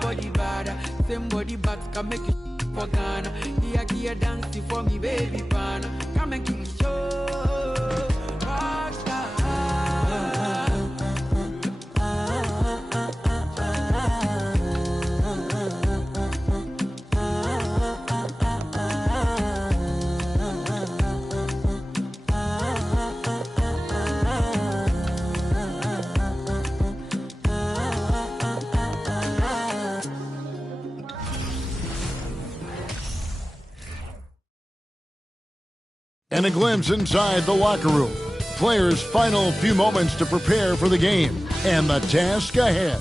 body bad, same body but can make you for Ghana. Here dancing for me, baby pana. Come and give me show. And a glimpse inside the locker room. Players' final few moments to prepare for the game and the task ahead.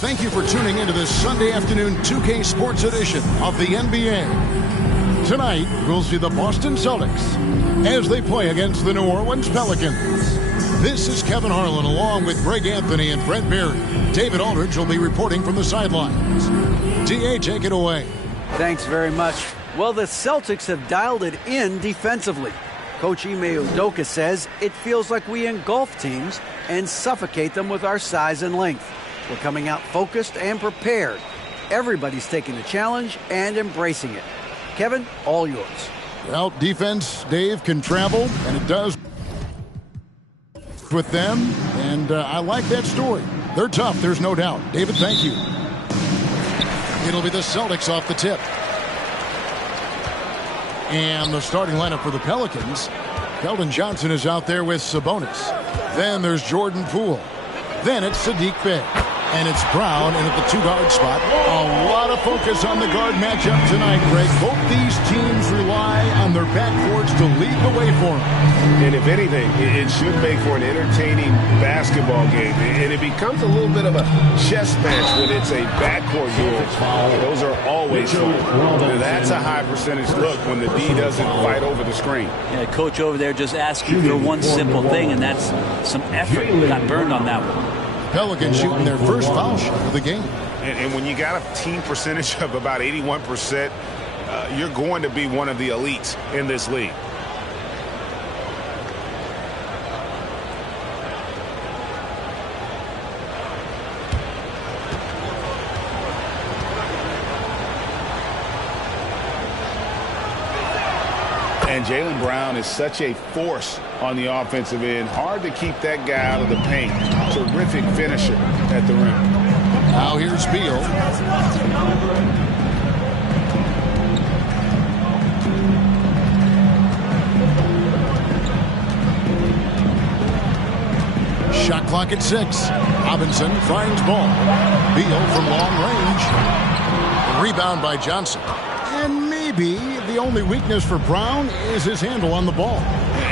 Thank you for tuning into this Sunday afternoon 2K Sports edition of the NBA. Tonight, we'll see the Boston Celtics as they play against the New Orleans Pelicans. This is Kevin Harlan along with Greg Anthony and Brent Berry. David Aldridge will be reporting from the sidelines. DA, take it away. Thanks very much. Well, the Celtics have dialed it in defensively. Coach Ime Udoka says it feels like we engulf teams and suffocate them with our size and length. We're coming out focused and prepared. Everybody's taking the challenge and embracing it. Kevin, all yours. Well, defense, Dave, can travel, and it does with them, and I like that story. They're tough, there's no doubt. David, thank you. It'll be the Celtics off the tip. And the starting lineup for the Pelicans. Keldon Johnson is out there with Sabonis. Then there's Jordan Poole. Then it's Sadiq Bey. And it's Brown in at the two-guard spot. A lot of focus on the guard matchup tonight, Greg. Both these teams rely on their backcourts to lead the way for them. And if anything, it should make for an entertaining basketball game. And it becomes a little bit of a chess match when it's a backcourt duel. Those are always fun. That's a high percentage look when the D doesn't fight over the screen. Yeah, coach over there just asking for one simple thing, and that's some effort. Got burned on that one. Pelicans shooting their first foul shot of the game. And when you got a team percentage of about 81%, you're going to be one of the elites in this league. And Jaylen Brown is such a force on the offensive end. Hard to keep that guy out of the paint. Terrific finisher at the rim. Now here's Beal. Shot clock at 6. Robinson finds ball. Beal from long range. Rebound by Johnson. And maybe the only weakness for Brown is his handle on the ball.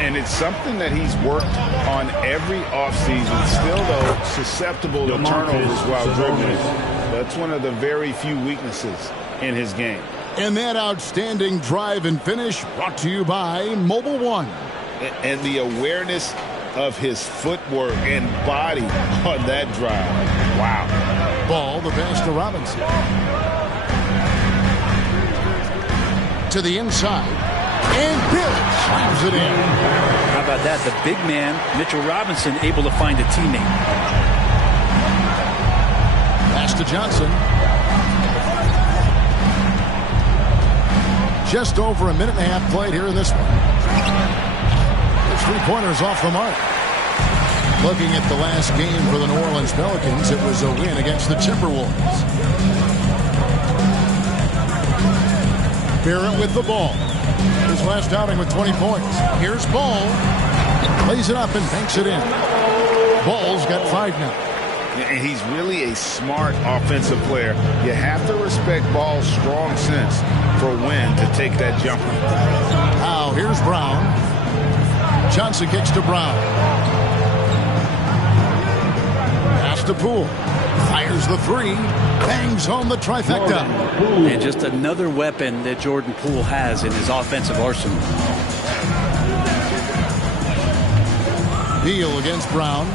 And it's something that he's worked on every offseason. Still, though, susceptible to turnovers while dribbling. That's one of the very few weaknesses in his game. And that outstanding drive and finish brought to you by Mobile One. And the awareness of his footwork and body on that drive. Wow. Ball, the pass to Robinson. To the inside, and Bill slams it in. How about that? The big man, Mitchell Robinson, able to find a teammate. Pass to Johnson. Just over a minute and a half played here in this one. The three-pointers off the mark. Looking at the last game for the New Orleans Pelicans, it was a win against the Timberwolves. Barrett with the ball. His last outing with 20 points. Here's Ball. Lays it up and banks it in. Ball's got 5 now. And he's really a smart offensive player. You have to respect Ball's strong sense for when to take that jumper. Now here's Brown. Johnson kicks to Brown. Pass to Poole. Fires the 3. Bangs home the trifecta. And just another weapon that Jordan Poole has in his offensive arsenal. Beal against Brown.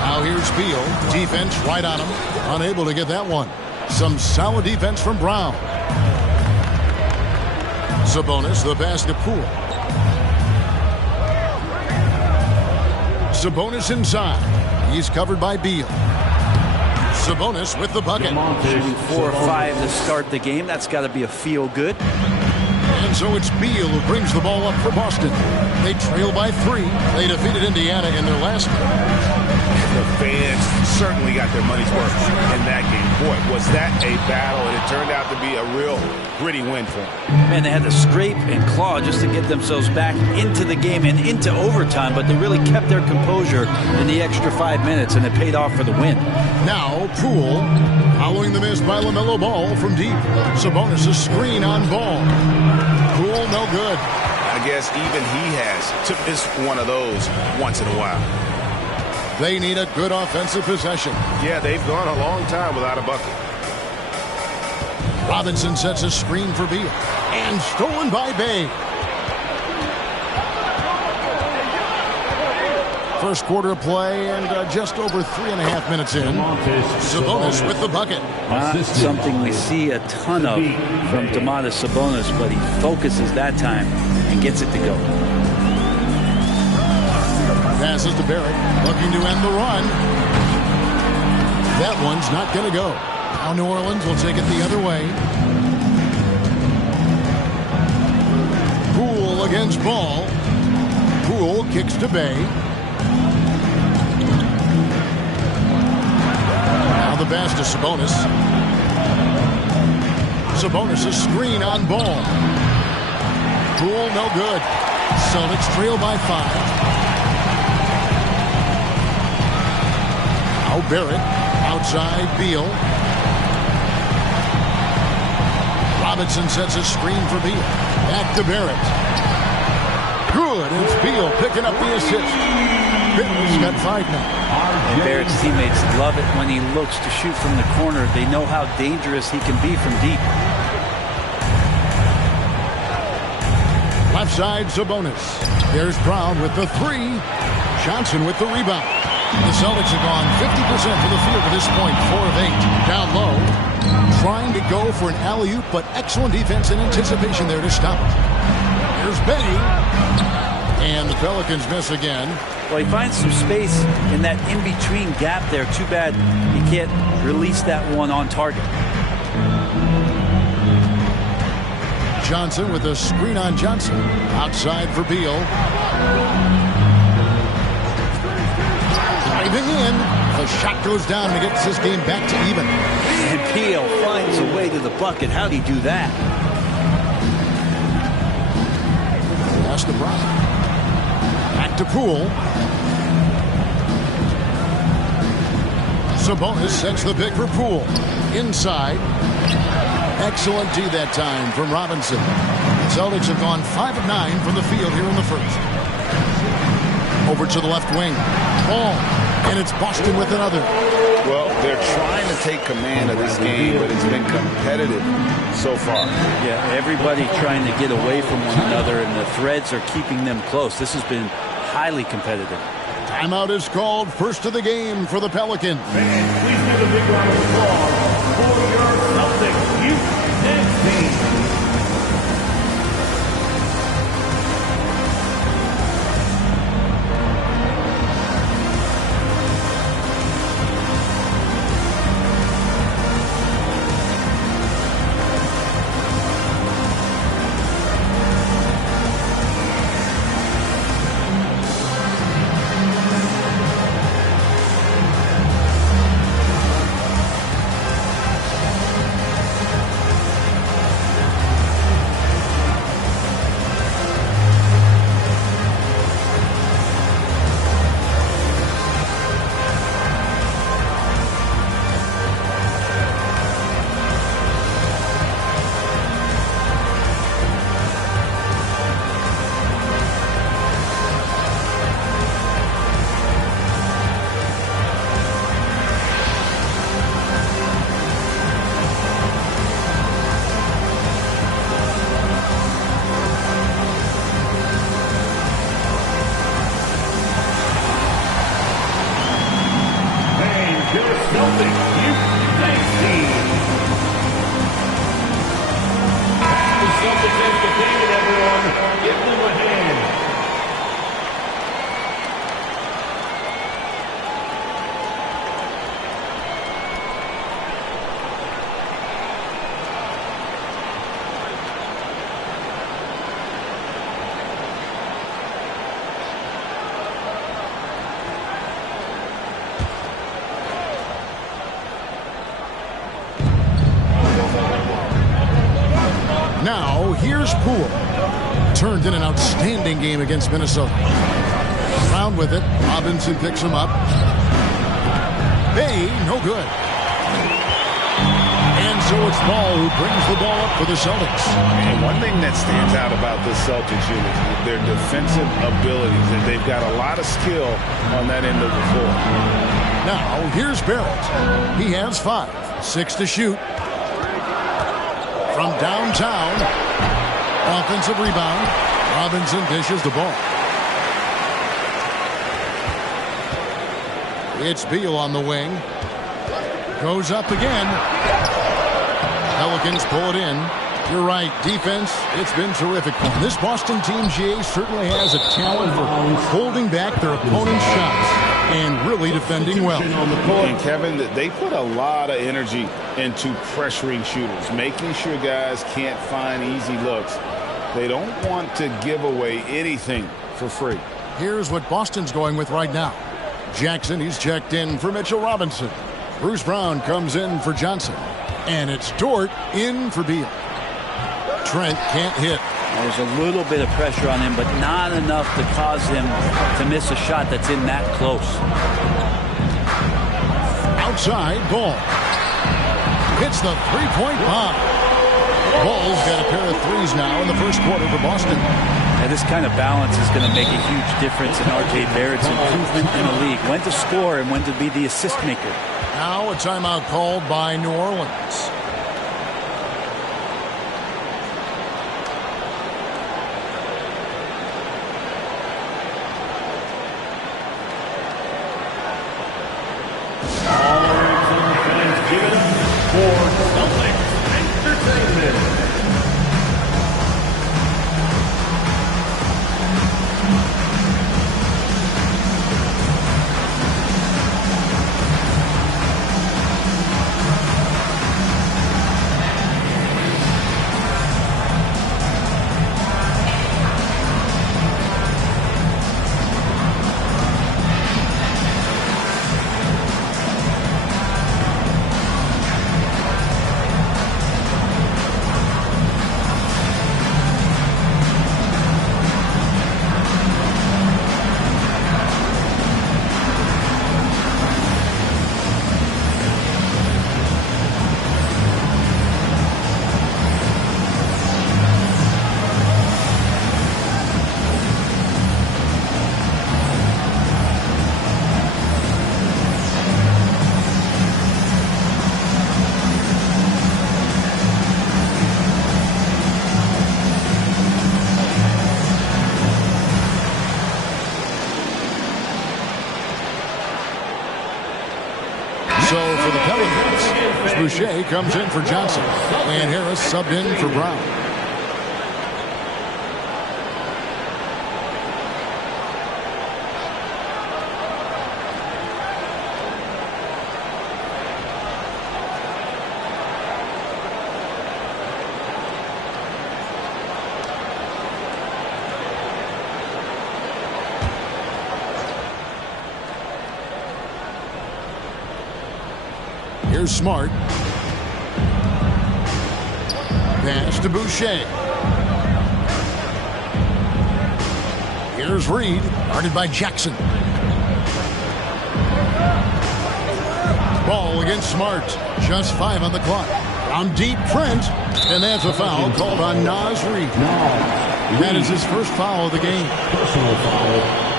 Now here's Beal. Defense right on him. Unable to get that one. Some solid defense from Brown. Sabonis, the pass to Poole. Sabonis inside. He's covered by Beal. Sabonis with the bucket. Shooting 4 or 5 to start the game. That's got to be a feel good. And so it's Beal who brings the ball up for Boston. They trail by 3. They defeated Indiana in their last game. The fans certainly got their money's worth in that game. Boy, was that a battle, and it turned out to be a real gritty win for them. Man, they had to scrape and claw just to get themselves back into the game and into overtime, but they really kept their composure in the extra 5 minutes, and it paid off for the win. Now, Poole, following the miss by LaMelo Ball from deep. Sabonis' screen on Ball. Poole, no good. I guess even he has to miss one of those once in a while. They need a good offensive possession. Yeah, they've gone a long time without a bucket. Robinson sets a screen for Beal. And stolen by Bay. First quarter of play and just over 3.5 minutes in. Sabonis with the bucket. Not something we see a ton of from Domantas Sabonis, but he focuses that time and gets it to go. Passes to Barrett, looking to end the run. That one's not going to go. Now New Orleans will take it the other way. Poole against Ball. Poole kicks to Bay. Now the pass to Sabonis. Sabonis' screen on Ball. Poole no good. Celtics trail by 5. Now Barrett, outside Beal. Robinson sets a screen for Beal. Back to Barrett. Good, it's Beal picking up the assist. Barrett's got 5 now. And Barrett's teammates love it when he looks to shoot from the corner. They know how dangerous he can be from deep. Left side, Sabonis. There's Brown with the 3. Johnson with the rebound. The Celtics have gone 50% for the field at this point, 4 of 8. Down low, trying to go for an alley-oop, but excellent defense and anticipation there to stop it. Here's Bay, and the Pelicans miss again. Well, he finds some space in that in-between gap there. Too bad he can't release that one on target. Johnson with a screen on Johnson. Outside for Beal. Driving in. The shot goes down and gets this game back to even. And Beal finds a way to the bucket. How'd he do that? Pass to Brown. Back to Poole. Sabonis sets the pick for Poole. Inside. Excellent D that time from Robinson. The Celtics have gone 5 of 9 from the field here in the first. Over to the left wing. Ball. And it's Boston with another. Well, they're trying to take command of this game, but it's been competitive so far. Yeah, everybody trying to get away from one another, and the threads are keeping them close. This has been highly competitive. Timeout is called. First of the game for the Pelicans. Fans, please give a big round of applause for your Celtics youth team. Here's Poole. Turned in an outstanding game against Minnesota. Brown with it. Robinson picks him up. Bay, no good. And so it's Ball who brings the ball up for the Celtics. And one thing that stands out about the Celtics unit is their defensive abilities. And they've got a lot of skill on that end of the floor. Now, here's Barrett. He has 5. 6 to shoot. From downtown. Offensive rebound. Robinson dishes the ball. It's Beal on the wing. Goes up again. Pelicans pull it in. You're right. Defense, it's been terrific. This Boston team, GA, certainly has a talent for holding back their opponent's shots and really defending well. And Kevin, they put a lot of energy into pressuring shooters, making sure guys can't find easy looks. They don't want to give away anything for free. Here's what Boston's going with right now. Jackson, he's checked in for Mitchell Robinson. Bruce Brown comes in for Johnson. And it's Dort in for Beal. Trent can't hit. There's a little bit of pressure on him, but not enough to cause him to miss a shot that's in that close. Outside, Ball. Hits the three-point bomb. Ball's got a pair of threes now in the first quarter for Boston. And this kind of balance is going to make a huge difference in R.J. Barrett's improvement in the league. When to score and when to be the assist maker. Now a timeout called by New Orleans. So for the Pelicans, Boucher comes in for Johnson. And Harris subbed in for Brown. Here's Smart. Pass to Boucher. Here's Reed, guarded by Jackson. Ball against Smart. Just 5 on the clock. On deep, Trent. And that's a foul called on Naz Reed. That is his first foul of the game. Personal foul.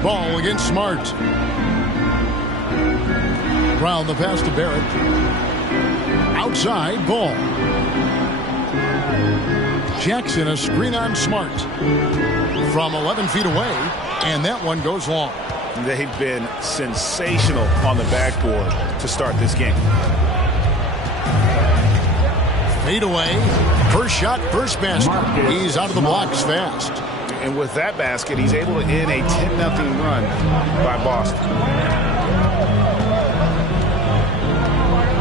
Ball against Smart. Brown the pass to Barrett. Outside, Ball. Jackson a screen on Smart. From 11 feet away, and that one goes long. They've been sensational on the backboard to start this game. Fade away. First shot, first basket. He's out of the blocks fast. And with that basket, he's able to end a 10-0 run by Boston.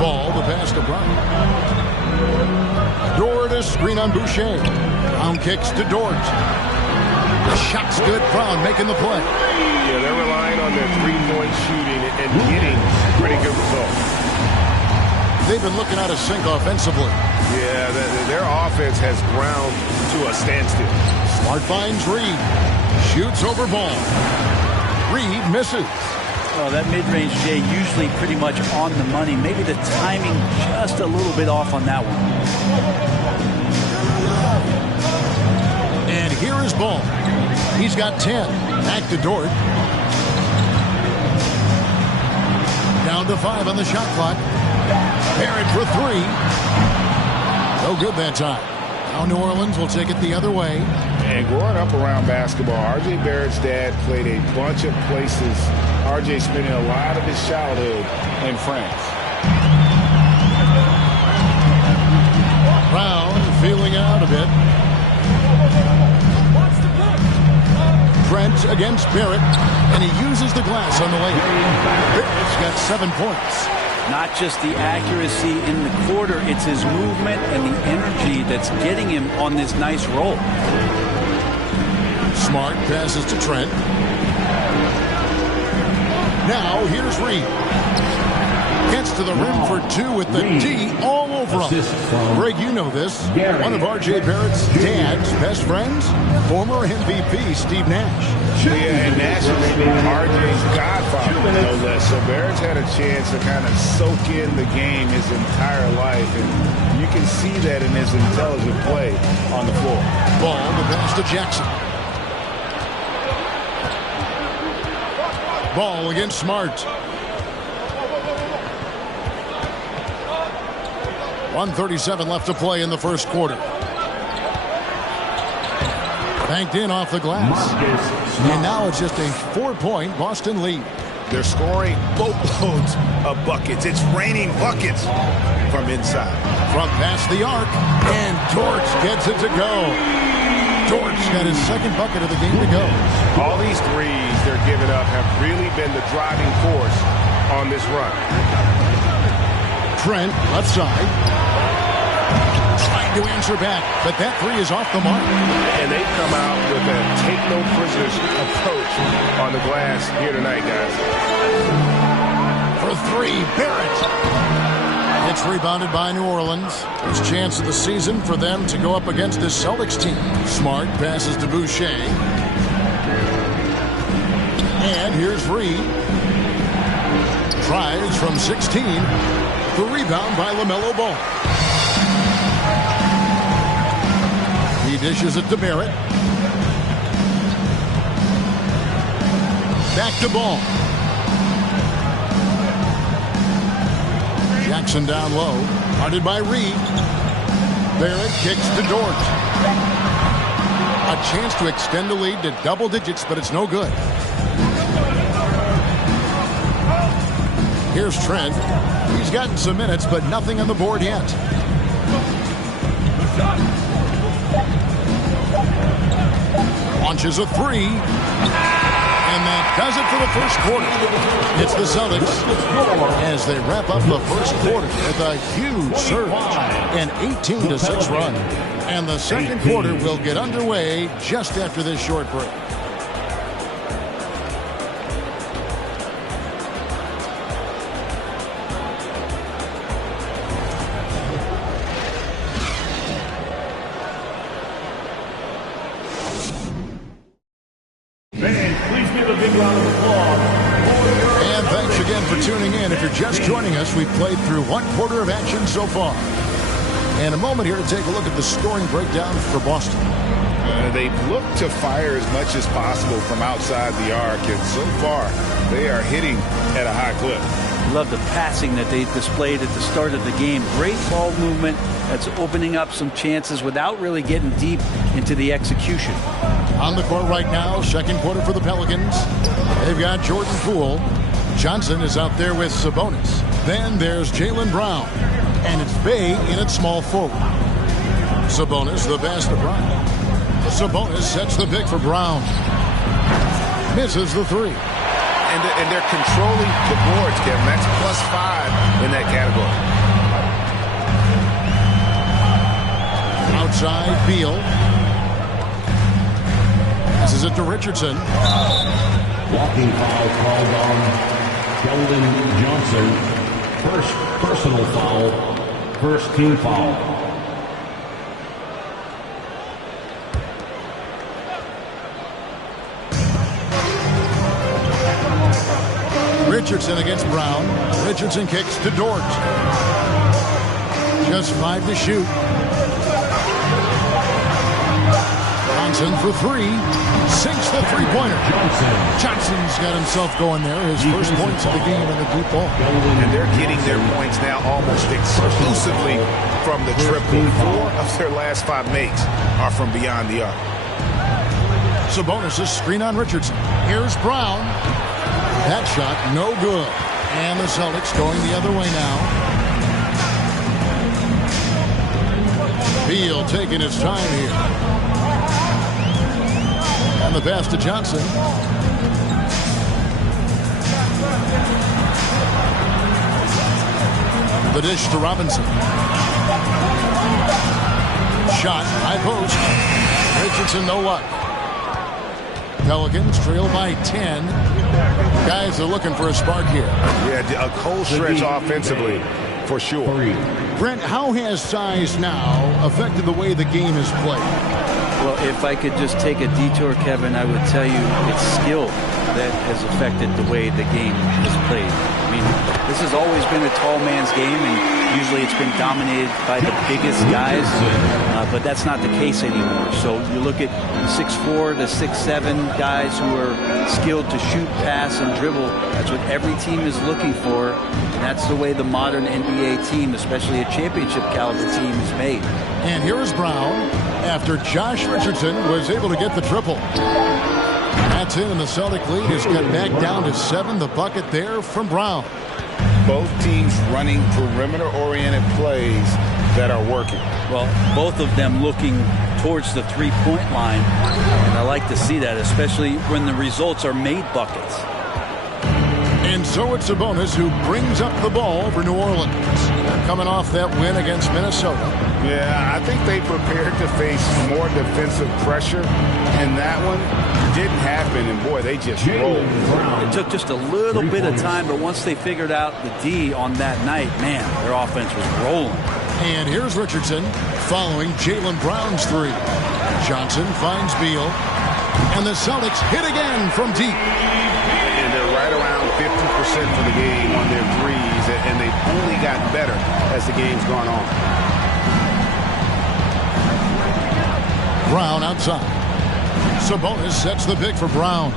Ball, the pass to Brown. Dort a screen on Boucher. Brown kicks to Dort. The shot's good. Brown making the play. Yeah, they're relying on their three-point shooting and getting pretty good results. They've been looking out of sync offensively. Yeah, their offense has ground to a standstill. Smart finds Reed. Shoots over ball. Reed misses. Well, that mid-range, Jay, usually pretty much on the money. Maybe the timing just a little bit off on that one. And here is Ball. He's got 10. Back to Dort. Down to 5 on the shot clock. Barrett for 3. No good that time. Now New Orleans will take it the other way. And growing up around basketball, R.J. Barrett's dad played a bunch of places. R.J. spending a lot of his childhood in France. Brown feeling it out a bit. Trent against Barrett, and he uses the glass on the layup. Barrett's got 7 points. Not just the accuracy in the quarter, it's his movement and the energy that's getting him on this nice roll. Smart passes to Trent. Now here's Reed. Gets to the rim for 2 with the D all over him. Greg, you know this. One of R.J. Barrett's dad's best friends, former MVP Steve Nash. Yeah, and Nash is R.J.'s godfather, no less. So Barrett's had a chance to kind of soak in the game his entire life, and you can see that in his intelligent play on the floor. Ball to pass to Jackson. Ball against Smart. 1:37 left to play in the first quarter. Banked in off the glass. And now it's just a 4-point Boston lead. They're scoring boatloads of buckets. It's raining buckets from inside. From past the arc. And Torch gets it to go. Torch got his second bucket of the game to go. All these threes they're giving up have really been the driving force on this run. Trent, left side. Trying to answer back, but that 3 is off the mark. And they've come out with a take-no-prisoners approach on the glass here tonight, guys. For 3, Barrett. It's rebounded by New Orleans. First chance of the season for them to go up against this Celtics team. Smart passes to Boucher. And here's Reed. Tries from 16. The rebound by LaMelo Ball. He dishes it to Barrett. Back to Ball. Jackson down low. Guarded by Reed. Barrett kicks to Dort. A chance to extend the lead to double digits, but it's no good. Here's Trent. He's gotten some minutes, but nothing on the board yet. Launches a 3. And that does it for the first quarter. It's the Celtics as they wrap up the first quarter with a huge surge. An 18-6 run. And the second quarter will get underway just after this short break. And thanks again for tuning in. If you're just joining us, we've played through 1 quarter of action so far. And a moment here to take a look at the scoring breakdown for Boston. They've looked to fire as much as possible from outside the arc, and so far they are hitting at a high clip. Love the passing that they displayed at the start of the game. Great ball movement that's opening up some chances without really getting deep into the execution. On the court right now, second quarter for the Pelicans. They've got Jordan Poole. Johnson is out there with Sabonis. Then there's Jaylen Brown. And it's Bay in at small forward. Sabonis the pass to Brown. Sabonis sets the pick for Brown. Misses the 3. And they're controlling the boards, Kevin. That's +5 in that category. Outside, Beal. Passes it to Richardson. Walking foul called on Keldon Johnson. First personal foul, first team foul. Richardson against Brown. Richardson kicks to Dort. Just 5 to shoot. Johnson for 3. Sinks the three-pointer. Johnson's got himself going there. His first points of the game in the deep ball. And they're getting their points now almost exclusively from the triple. 4 of their last 5 makes are from beyond the arc. Sabonis' screen on Richardson. Here's Brown. That shot no good. And the Celtics going the other way now. Beal taking his time here. And the pass to Johnson. The dish to Robinson. Shot, high post. Richardson, no luck. Pelicans trail by 10. Guys are looking for a spark here. Yeah, a cold stretch offensively, for sure. Brent, how has size now affected the way the game is played? Well, if I could just take a detour, Kevin, I would tell you it's skill that has affected the way the game is played. I mean, this has always been a tall man's game, and usually it's been dominated by the biggest guys, but that's not the case anymore. So you look at the 6'4", the 6'7" guys who are skilled to shoot, pass, and dribble. That's what every team is looking for, and that's the way the modern NBA team, especially a championship caliber team, is made. And here's Brown after Josh Richardson was able to get the triple. That's in, and the Celtic lead is cut back down to 7. The bucket there from Brown. Both teams running perimeter-oriented plays that are working. Well, both of them looking towards the three-point line, and I like to see that, especially when the results are made buckets. And so it's Sabonis who brings up the ball for New Orleans. They're coming off that win against Minnesota. Yeah, I think they prepared to face more defensive pressure, and that one didn't happen, and boy, they just rolled. It took just a little bit of time, but once they figured out the D on that night, man, their offense was rolling. And here's Richardson following Jaylen Brown's 3. Johnson finds Beal, and the Celtics hit again from deep. And they're right around 50% for the game on their threes, and they've only gotten better as the game's gone on. Brown outside. Sabonis sets the pick for Brown.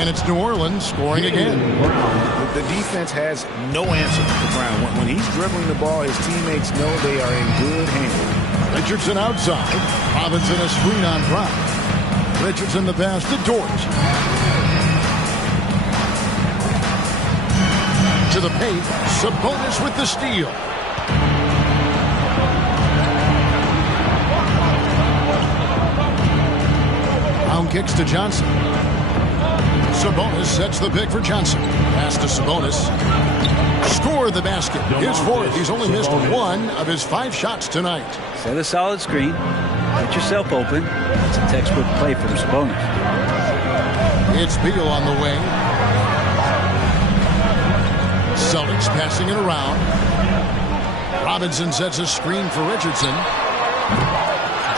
And it's New Orleans scoring again. The defense has no answer for Brown. When he's dribbling the ball, his teammates know they are in good hands. Richardson outside. Robinson a screen on Brown. Richardson the pass to Dort. To the paint. Sabonis with the steal. Brown kicks to Johnson. Sabonis sets the pick for Johnson. Pass to Sabonis. Score the basket. His 4th. He's only missed 1 of his 5 shots tonight. Set a solid screen. Get yourself open. It's a textbook play from Sabonis. It's Beal on the wing. Celtics passing it around. Robinson sets a screen for Richardson.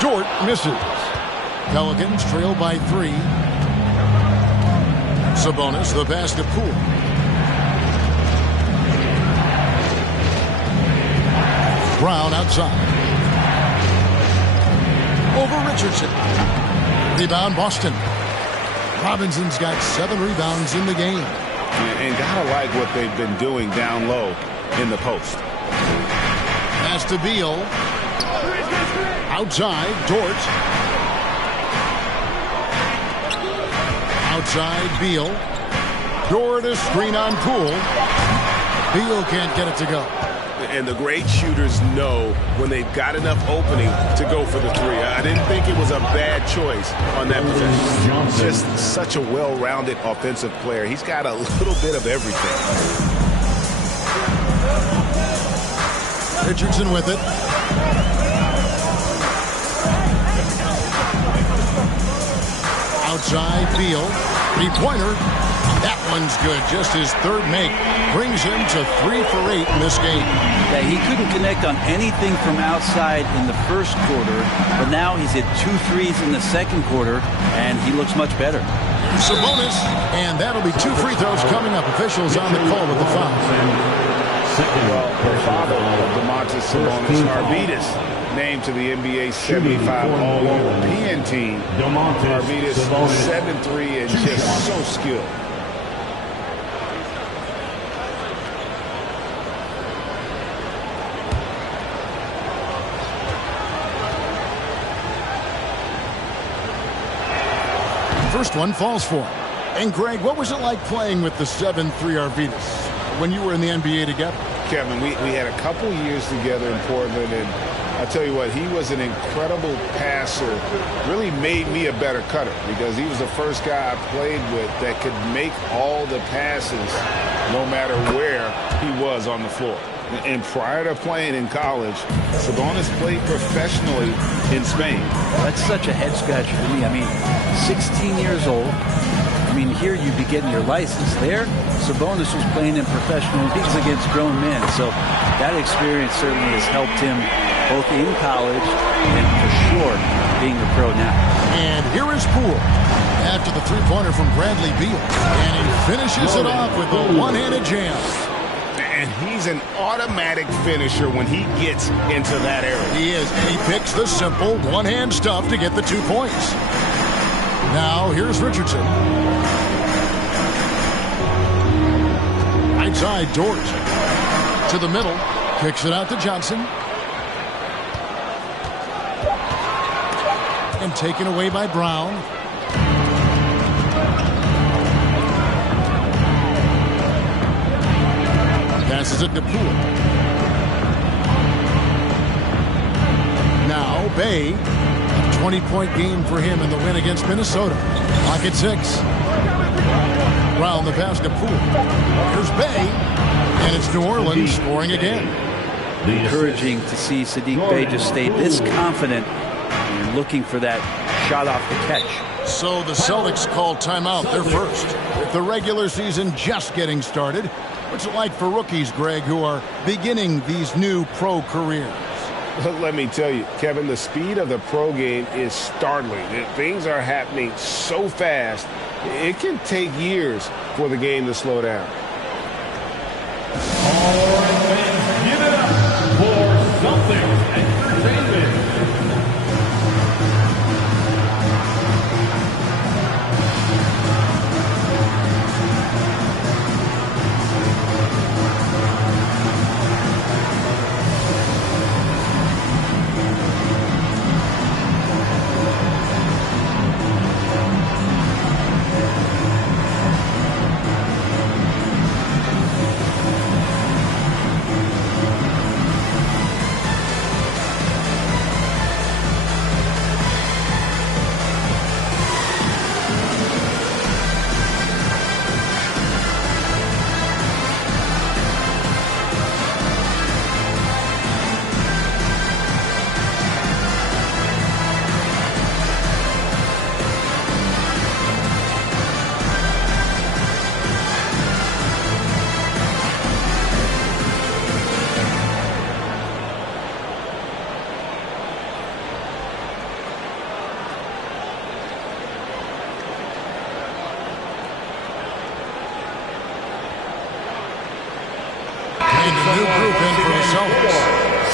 Dort misses. Pelicans trail by 3. Sabonis the pass to Poole. Brown outside. Over Richardson. Rebound Boston. Robinson's got 7 rebounds in the game. And gotta like what they've been doing down low in the post. Pass to Beal. Outside, Dort. Outside, Beal. Dort a screen on Poole. Beal can't get it to go. And the great shooters know when they've got enough opening to go for the 3. I didn't think it was a bad choice on that possession. Just such a well-rounded offensive player. He's got a little bit of everything. Richardson with it. Outside, Beal. Three-pointer. That one's good. Just his third make brings him to 3 for 8 in this game. Yeah, he couldn't connect on anything from outside in the first quarter, but now he's hit 2 threes in the second quarter, and he looks much better. Sabonis, and that'll be 2 free throws coming up. Officials on the call with the foul. Well, the father of Domantas Sabonis, Arvydas, named to the NBA 75 All-European team. Arvydas 7-3 and just so skilled. First one falls for him. And Greg, what was it like playing with the 7-3 Arvydas when you were in the NBA together? Kevin, we had a couple years together in Portland, and I'll tell you what, he was an incredible passer. Really made me a better cutter because he was the first guy I played with that could make all the passes no matter where he was on the floor. And prior to playing in college, Sabonis played professionally in Spain. That's such a head scratcher for me. I mean, 16 years old. I mean, here you'd be getting your license. There, Sabonis was playing in professional leagues against grown men. So that experience certainly has helped him both in college and for sure being a pro now. And here is Poole after the three-pointer from Bradley Beal. And he finishes it off with a one-handed jam. And he's an automatic finisher when he gets into that area. He is, and he picks the simple one-hand stuff to get the 2 points. Now, here's Richardson. Right side, Dort. To the middle, kicks it out to Johnson. And taken away by Brown. Passes it to Poole. Now, Bay. A 20-point game for him in the win against Minnesota. Clock at 6. Brown the pass to Poole. Here's Bay. And it's New Orleans scoring again. Encouraging to see Saddiq Bey just stay this confident and looking for that shot off the catch. So the Celtics call timeout. They're first. With the regular season just getting started, what's it like for rookies, Greg, who are beginning these new pro careers? Let me tell you, Kevin, the speed of the pro game is startling. Things are happening so fast, it can take years for the game to slow down. All right, fans, give it up for Celtics Entertainment.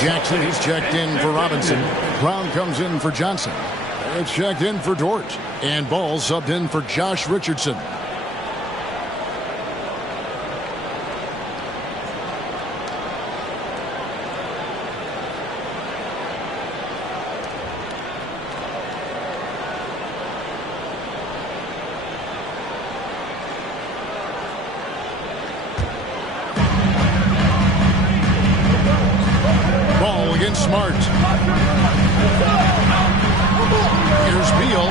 Jackson is checked in for Robinson. Brown comes in for Johnson. It's checked in for Dort. And Ball subbed in for Josh Richardson. Smart. Here's Beal.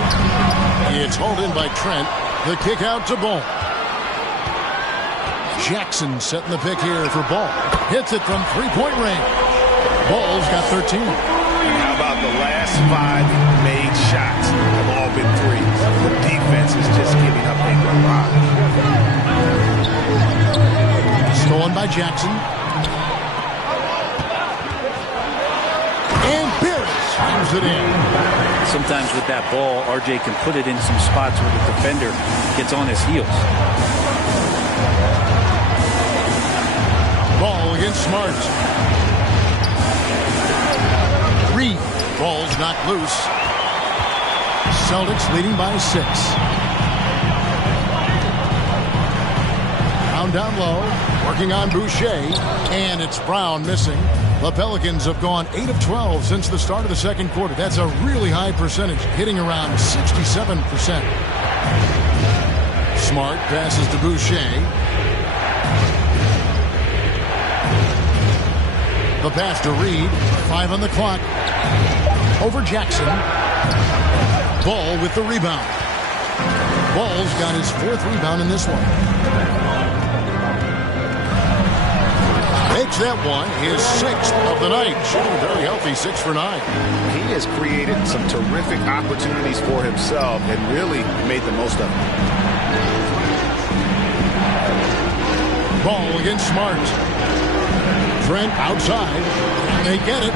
It's hauled in by Trent. The kick out to Ball. Jackson setting the pick here for Ball. Hits it from three-point range. Ball's got 13. And how about the last 5 made shots have all been threes? The defense is just giving up a barrage. Stolen by Jackson. And Pierce slams it in. Sometimes with that ball, RJ can put it in some spots where the defender gets on his heels. Ball against Smart. Reed. Ball's knocked loose. Celtics leading by 6. Down low, working on Boucher, and it's Brown missing. The Pelicans have gone 8 of 12 since the start of the second quarter. That's a really high percentage, hitting around 67%. Smart passes to Boucher. The pass to Reed, 5 on the clock. Over Jackson. Ball with the rebound. Ball's got his 4th rebound in this one. Makes that one his 6th of the night. Shooting very healthy, 6 for 9. He has created some terrific opportunities for himself and really made the most of them. Ball against Smart. Trent outside. They get it.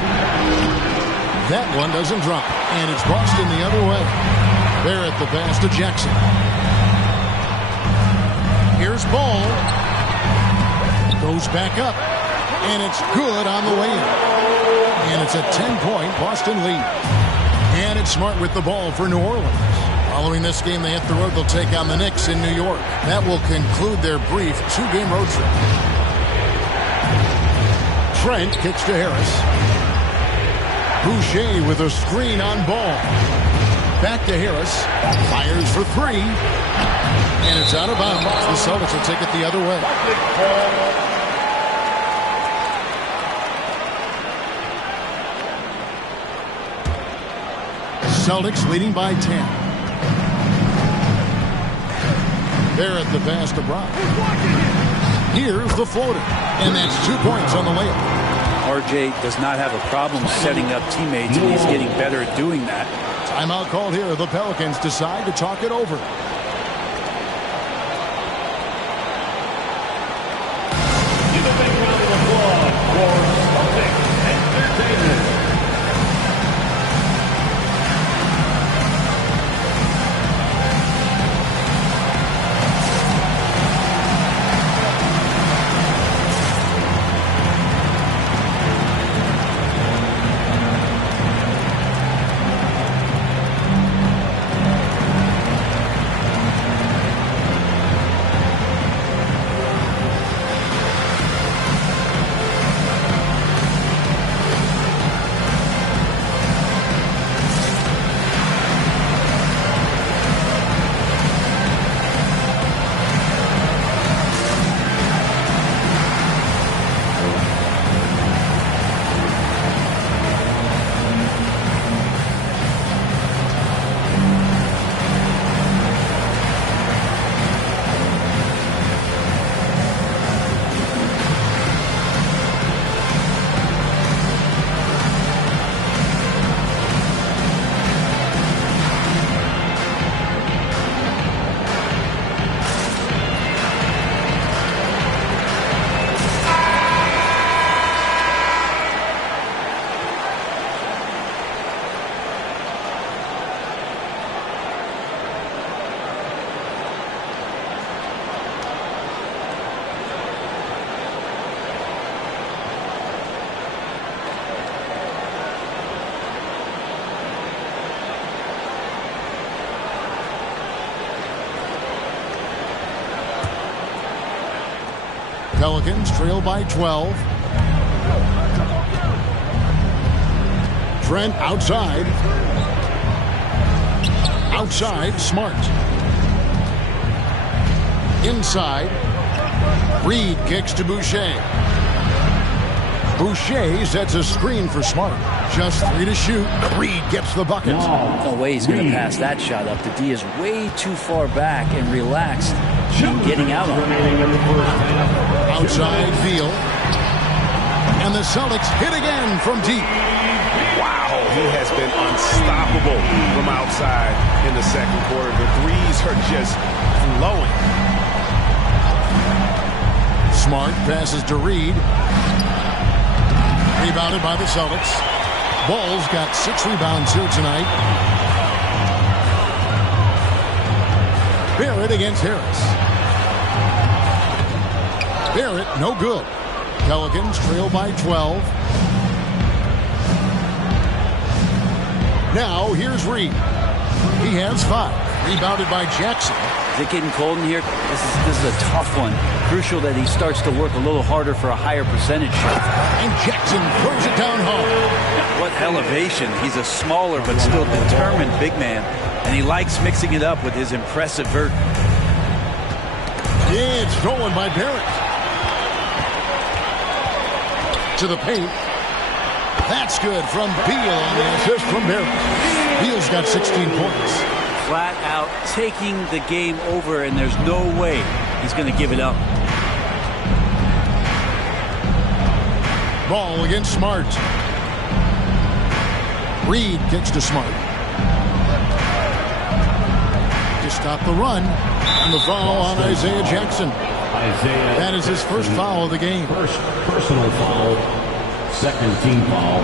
That one doesn't drop. And it's Boston the other way. Barrett the pass to Jackson. Here's Ball. Goes back up. And it's good on the way in. And it's a 10-point Boston lead. And it's Smart with the ball for New Orleans. Following this game, they hit the road. They'll take on the Knicks in New York. That will conclude their brief 2-game road trip. Trent kicks to Harris. Boucher with a screen on Ball. Back to Harris. Fires for 3. And it's out of bounds. The Celtics will take it the other way. Celtics leading by 10. Barrett the pass to Brown. Here's the floater. And that's 2 points on the layup. RJ does not have a problem setting up teammates, and he's getting better at doing that. Timeout called here. The Pelicans decide to talk it over. Give a big round of applause for Celtic Entertainment. Pelicans trail by 12. Trent outside. Outside, Smart. Inside. Reed kicks to Boucher. Boucher sets a screen for Smart. Just 3 to shoot. Reed gets the bucket. No way he's going to pass that shot up. The D is way too far back and relaxed in getting out on it. Outside Beal. And the Celtics hit again from deep. Wow, he has been unstoppable from outside in the second quarter. The threes are just flowing. Smart passes to Reed. Rebounded by the Celtics. Ball's got 6 rebounds here tonight. Barrett against Harris. Barrett, no good. Pelicans trail by 12. Now here's Reed. He has 5. Rebounded by Jackson. Is it getting cold in here? This is a tough one. Crucial that he starts to work a little harder for a higher percentage shot. And Jackson throws it down hard. What elevation. He's a smaller but still determined big man. And he likes mixing it up with his impressive vert. Yeah, it's stolen by Barrett. To the paint. That's good from Beal on the assist from Barrett. Beal's got 16 points. Flat out taking the game over, and there's no way he's going to give it up. Ball against Smart. Reed kicks to Smart. To stop the run. And the foul on Isaiah Jackson. That is his first foul of the game. First personal foul. Second team foul.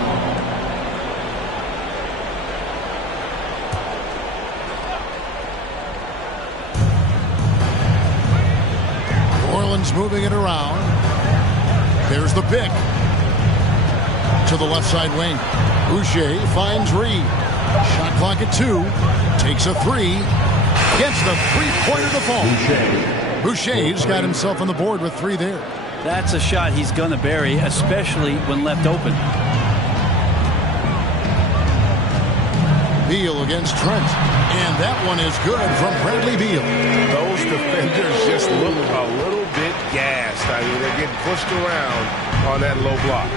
Orland's moving it around. There's the pick. To the left side wing. Boucher finds Reed. Shot clock at 2. Takes a 3. Gets the three-pointer to fall. Boucher's got himself on the board with 3 there. That's a shot he's going to bury, especially when left open. Beal against Trent. And that one is good from Bradley Beal. Those defenders just look a little bit gassed. I mean, they're getting pushed around on that low block.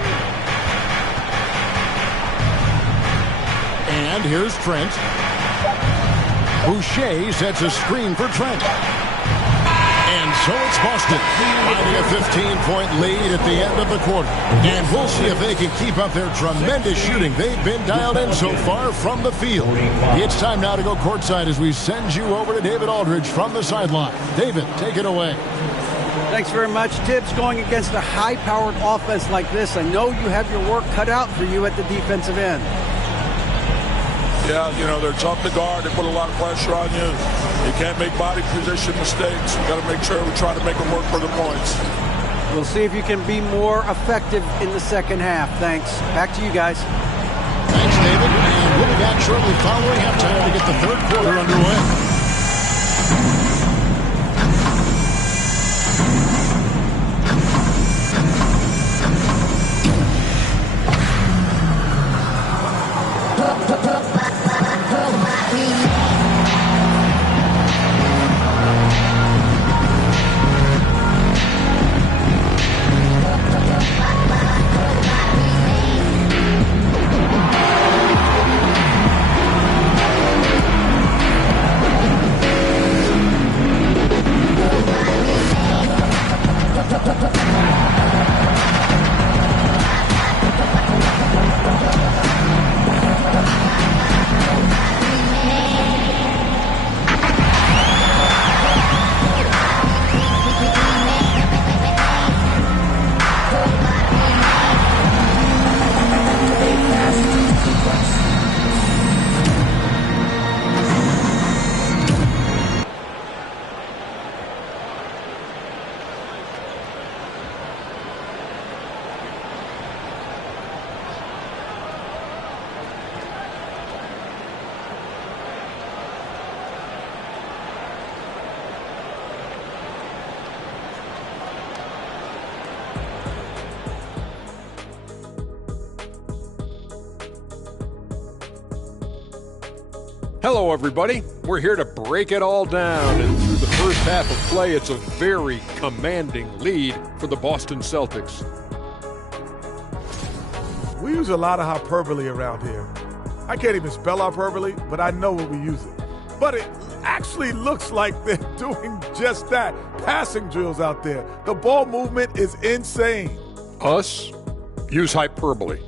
And here's Trent. Boucher sets a screen for Trent. And so it's Boston, finding a 15-point lead at the end of the quarter. And we'll see if they can keep up their tremendous shooting. They've been dialed in so far from the field. It's time now to go courtside as we send you over to David Aldridge from the sideline. David, take it away. Thanks very much, Tibbs. Going against a high-powered offense like this, I know you have your work cut out for you at the defensive end. Yeah, you know, they're tough to guard. They put a lot of pressure on you. You can't make body position mistakes. You got to make sure we try to make them work for the points. We'll see if you can be more effective in the second half. Thanks. Back to you guys. Thanks, David. And we'll be back shortly following halftime to get the third quarter underway. Hello, everybody. We're here to break it all down, and through the first half of play, it's a very commanding lead for the Boston Celtics. We use a lot of hyperbole around here. I can't even spell hyperbole, but I know what we use it. But it actually looks like they're doing just that. Passing drills out there. The ball movement is insane. Us use hyperbole.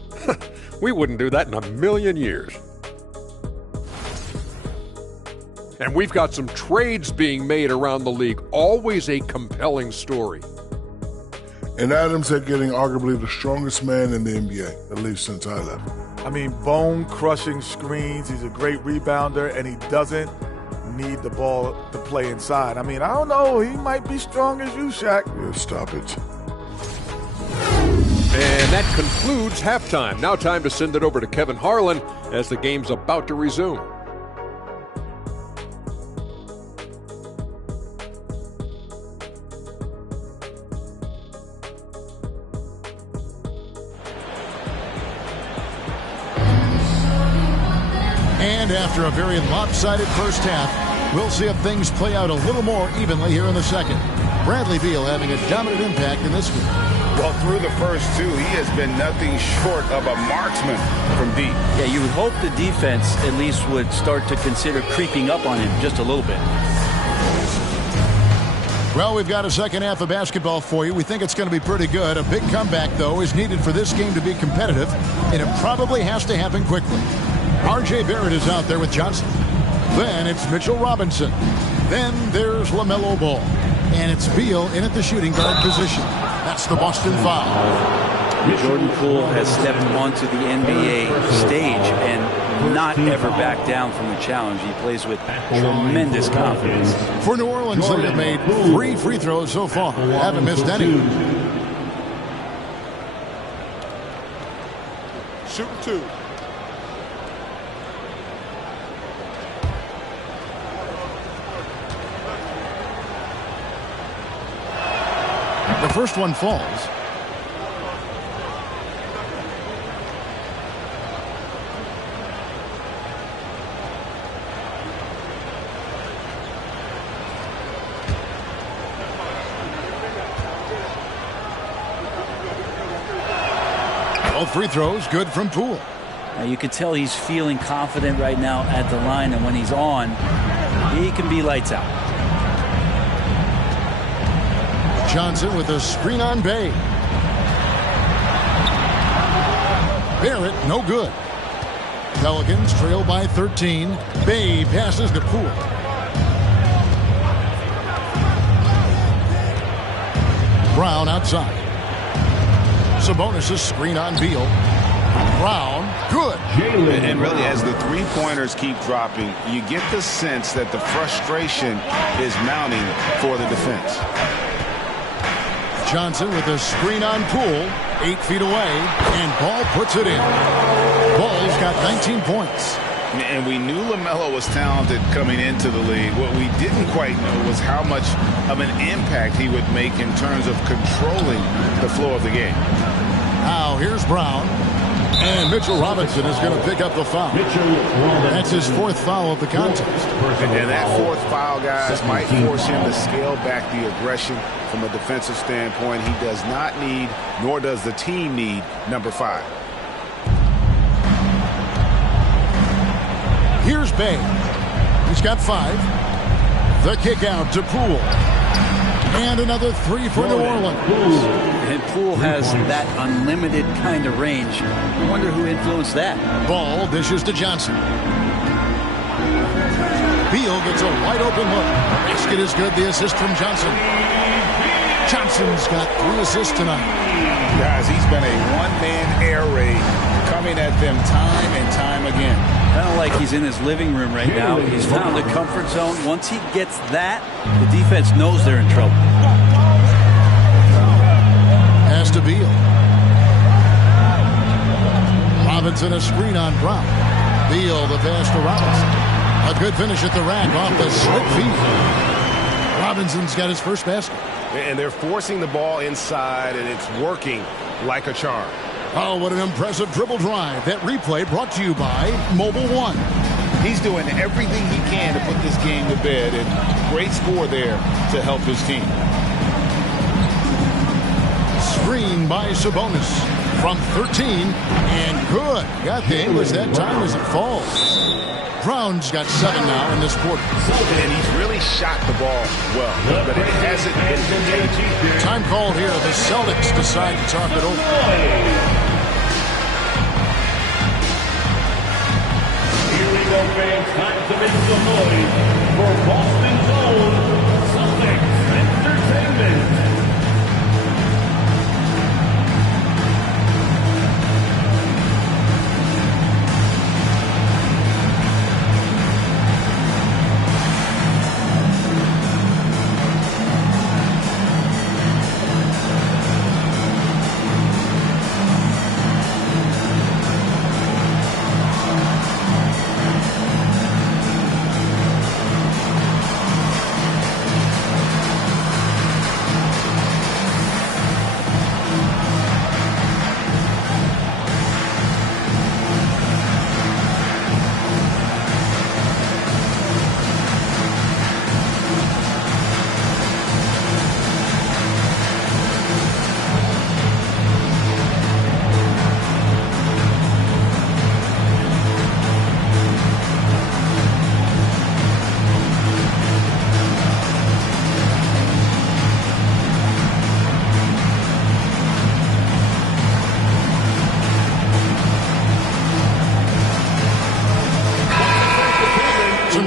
We wouldn't do that in a million years. And we've got some trades being made around the league. Always a compelling story. And Adams had getting arguably the strongest man in the NBA, at least since I left. I mean, bone-crushing screens. He's a great rebounder, and he doesn't need the ball to play inside. I mean, I don't know. He might be strong as you, Shaq. Yeah, stop it. And that concludes halftime. Now time to send it over to Kevin Harlan as the game's about to resume. And after a very lopsided first half, we'll see if things play out a little more evenly here in the second. Bradley Beal having a dominant impact in this game. Well, through the first two, he has been nothing short of a marksman from deep. Yeah, you would hope the defense at least would start to consider creeping up on him just a little bit. Well, we've got a second half of basketball for you. We think it's going to be pretty good. A big comeback, though, is needed for this game to be competitive, and it probably has to happen quickly. R.J. Barrett is out there with Johnson. Then it's Mitchell Robinson. Then there's LaMelo Ball. And it's Beal in at the shooting guard position. That's the Boston foul. Jordan Poole has stepped onto the NBA stage and not ever backed down from the challenge. He plays with tremendous confidence. For New Orleans, they have made 3 free throws so far. Haven't missed any. Shooting 2. The first one falls. Both free throws good from Poole. Now you can tell he's feeling confident right now at the line, and when he's on, he can be lights out. Johnson with a screen on Bay. Barrett, no good. Pelicans trail by 13. Bay passes to Poole. Brown outside. Sabonis' screen on Beal. Brown, good. And really, as the three-pointers keep dropping, you get the sense that the frustration is mounting for the defense. Johnson with a screen on Poole, 8 feet away, and Ball puts it in. Ball's got 19 points. And we knew LaMelo was talented coming into the league. What we didn't quite know was how much of an impact he would make in terms of controlling the flow of the game. Now here's Brown. And Mitchell Robinson is going to pick up the foul. That's his 4th foul of the contest. And that 4th foul, guys, might force him to scale back the aggression from a defensive standpoint. He does not need, nor does the team need, number 5. Here's Bay. He's got 5. The kick out to Poole. And another 3 for New Orleans. And Poole has that unlimited kind of range. I wonder who influenced that. Ball dishes to Johnson. Beal gets a wide open look. The basket is good. The assist from Johnson. Johnson's got 3 assists tonight. Guys, he's been a one-man air raid coming at them time and time again. Kind of like he's in his living room right now. He's found a comfort zone. Once he gets that, the defense knows they're in trouble. Pass to Beal. Robinson a screen on Brown. Beal the pass to Robinson. A good finish at the rack off the slip feet. Robinson's got his first basket. And they're forcing the ball inside, and it's working like a charm. Oh, what an impressive dribble drive. That replay brought to you by Mobile One. He's doing everything he can to put this game to bed, and great score there to help his team. Screen by Sabonis from 13, and good. Got the English that time as it falls. Brown's got 7 now in this quarter. And he's really shot the ball well, but it hasn't been contagious. Time called here. The Celtics decide to talk it over. Here we go, fans. Time to make some noise for Boston's own Celtics Entertainment.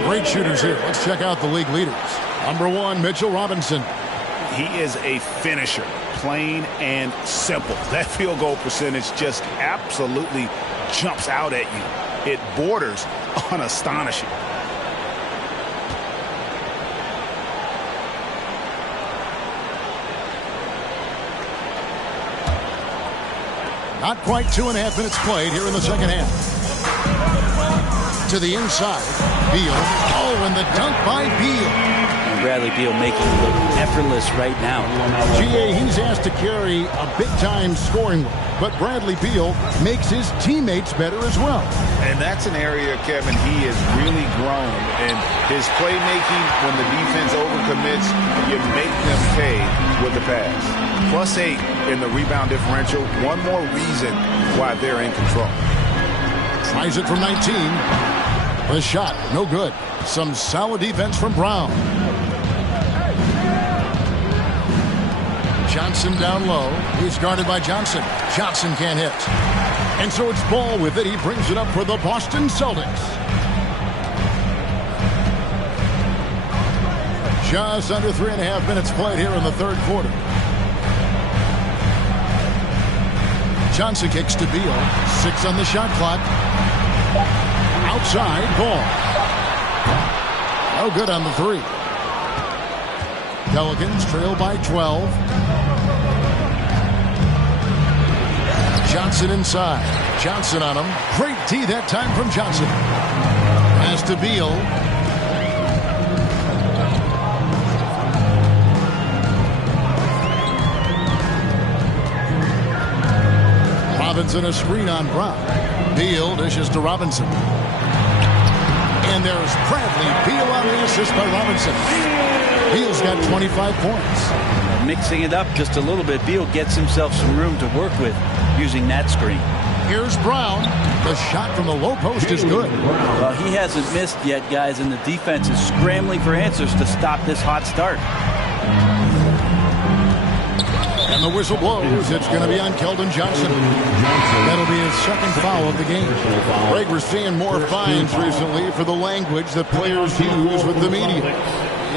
Great shooters here. Let's check out the league leaders. Number 1, Mitchell Robinson. He is a finisher, plain and simple. That field goal percentage just absolutely jumps out at you. It borders on astonishing. Not quite 2.5 minutes played here in the second half. To the inside, Beal. Oh, and the dunk by Beal. And Bradley Beal making it look effortless right now. G.A., he's asked to carry a big-time scoring load, but Bradley Beal makes his teammates better as well. And that's an area, Kevin, he has really grown. And his playmaking, when the defense overcommits, you make them pay with the pass. +8 in the rebound differential. One more reason why they're in control. Tries it from 19. The shot, no good. Some solid defense from Brown. Johnson down low. He's guarded by Johnson. Johnson can't hit. And so it's Ball with it. He brings it up for the Boston Celtics. Just under 3.5 minutes played here in the third quarter. Johnson kicks to Beal. 6 on the shot clock. Outside, Ball. No good on the 3. Pelicans trail by 12. Johnson inside. Johnson on him. Great D that time from Johnson. Pass to Beal. Robinson a screen on Brown. Beal dishes to Robinson. And there's Bradley Beal on the assist by Robinson. Beal's got 25 points. Mixing it up just a little bit, Beal gets himself some room to work with using that screen. Here's Brown. The shot from the low post is good. Well, he hasn't missed yet, guys, and the defense is scrambling for answers to stop this hot start. And the whistle blows. It's going to be on Keldon Johnson. That'll be his second foul of the game. Greg, we're seeing more fines recently for the language that players use with the media.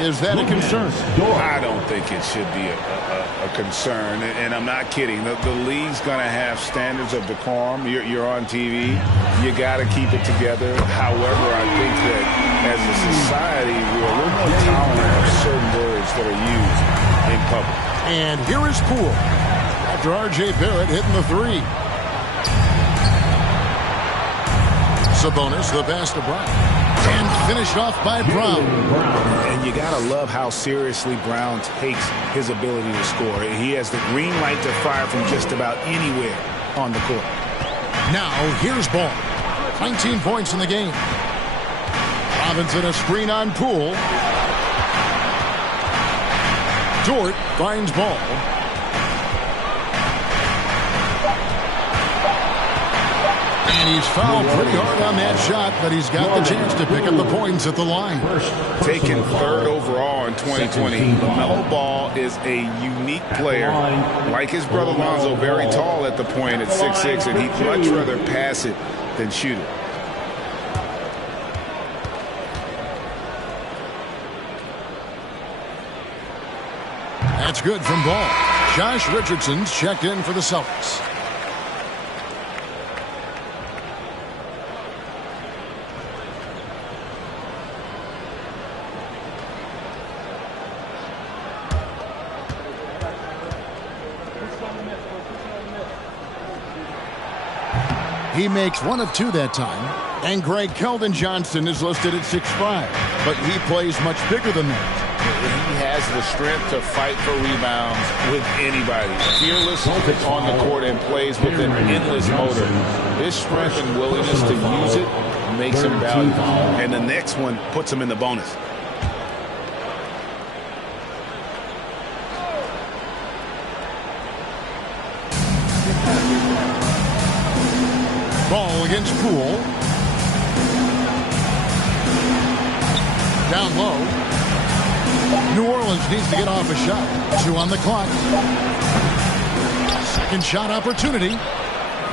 Is that a concern? I don't think it should be a concern, and I'm not kidding. The league's going to have standards of decorum. You're on TV. You got to keep it together. However, I think that as a society, we're a little more tolerant of certain words that are used in public. And here is Poole after R.J. Barrett hitting the 3. Sabonis, the pass to Brown. And finished off by Brown. And you got to love how seriously Brown takes his ability to score. He has the green light to fire from just about anywhere on the court. Now, here's Ball. 19 points in the game. Robinson a screen on Poole. Dort finds Ball. And he's fouled pretty hard on that shot, but he's got the chance to pick up the points at the line. Taken 3rd overall in 2020, LaMelo Ball is a unique player. Like his brother Lonzo, very tall at the point at 6'6", and he'd much rather pass it than shoot it. That's good from Ball. Josh Richardson's checked in for the Celtics. He makes 1 of 2 that time. And Greg Keldon Johnson is listed at 6'5", but he plays much bigger than that. He has the strength to fight for rebounds with anybody. Fearless on the court and plays with an endless motor. His strength and willingness to use it makes him valuable. And the next one puts him in the bonus. Ball against Poole. Down low. New Orleans needs to get off a shot. 2 on the clock. Second shot opportunity.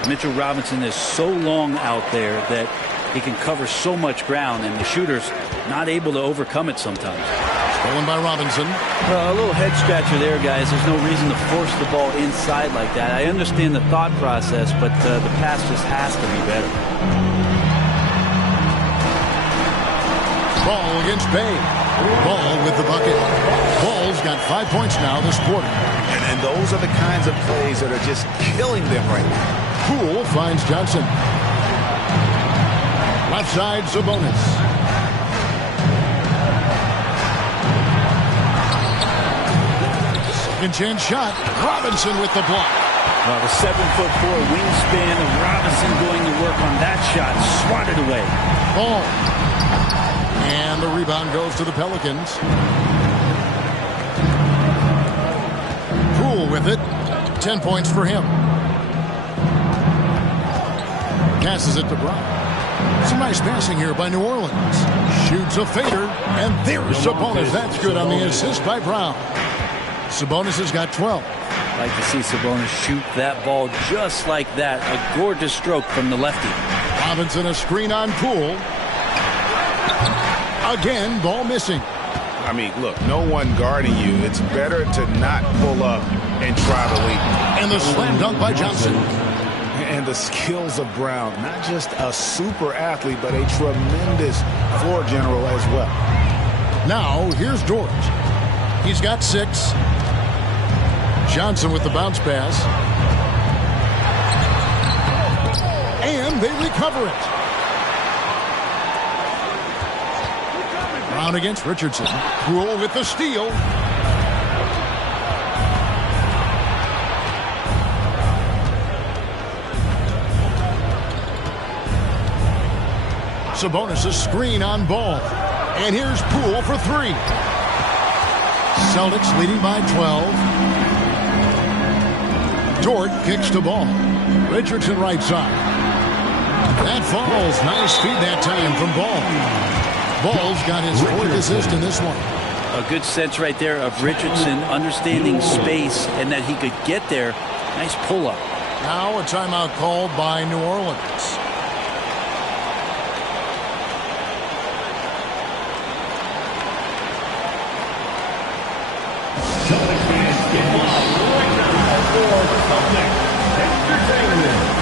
Mitchell Robinson is so long out there that he can cover so much ground, and the shooter's not able to overcome it sometimes. Stolen by Robinson. A little head scratcher there, guys. There's no reason to force the ball inside like that. I understand the thought process, but the pass just has to be better. Ball against Bay. Ball with the bucket. Ball's got 5 points now this quarter. And those are the kinds of plays that are just killing them right now. Poole finds Johnson. Left side, Sabonis. Second chance shot. Robinson with the block. The 7'4" wingspan of Robinson going to work on that shot. Swatted away. Ball. And the rebound goes to the Pelicans. Poole with it. 10 points for him. Passes it to Brown. Some nice passing here by New Orleans. Shoots a fader. And there's Sabonis. That's good on the assist by Brown. Sabonis has got 12. Like to see Sabonis shoot that ball just like that. A gorgeous stroke from the lefty. Robinson a screen on Poole. Again, ball missing. I mean, look, no one guarding you. It's better to not pull up and try to lead. And the slam dunk by Johnson. And the skills of Brown. Not just a super athlete, but a tremendous floor general as well. Now, here's George. He's got 6. Johnson with the bounce pass. And they recover it. Brown against Richardson. Poole with the steal. Sabonis a screen on Ball. And here's Poole for 3. Celtics leading by 12. Dort kicks to Ball. Richardson right side. That falls. Nice feed that time from Ball. Ball's got his 4th assist in this one. A good sense right there of Richardson understanding space and that he could get there. Nice pull-up. Now a timeout called by New Orleans. Celtics fans get loud right now for the Celtics Entertainment.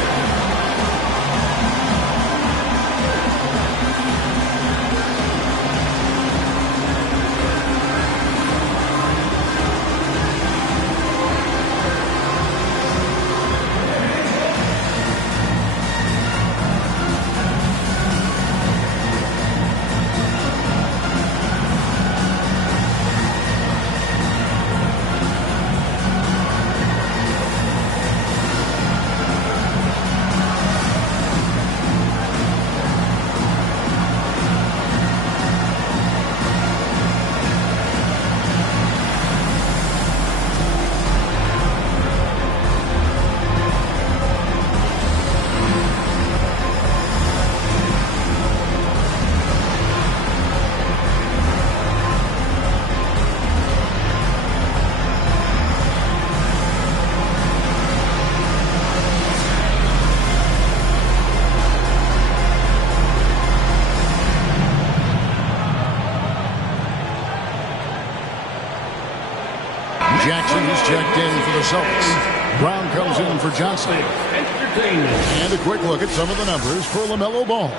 Jackson is checked in for the Celtics. Brown comes in for Johnson. And a quick look at some of the numbers for LaMelo Ball.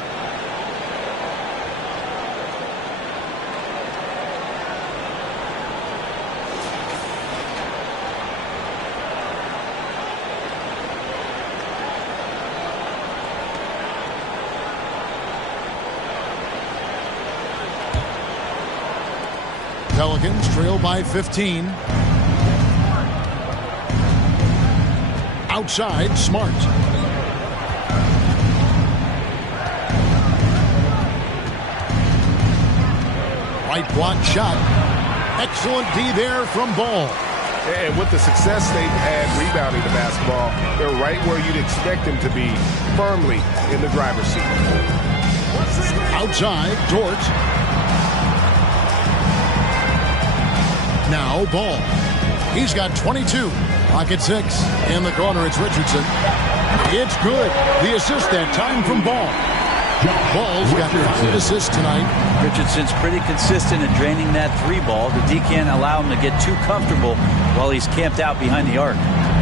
Pelicans trail by 15. Outside, Smart. Right block shot. Excellent D there from Ball. And with the success they've had rebounding the basketball, they're right where you'd expect them to be, firmly in the driver's seat. Outside, Dort. Now Ball. He's got 22. Pocket 6. In the corner, it's Richardson. It's good. The assist that time from Ball. Ball's got 5 assists tonight. Richardson's pretty consistent in draining that 3 ball. The D can't allow him to get too comfortable while he's camped out behind the arc.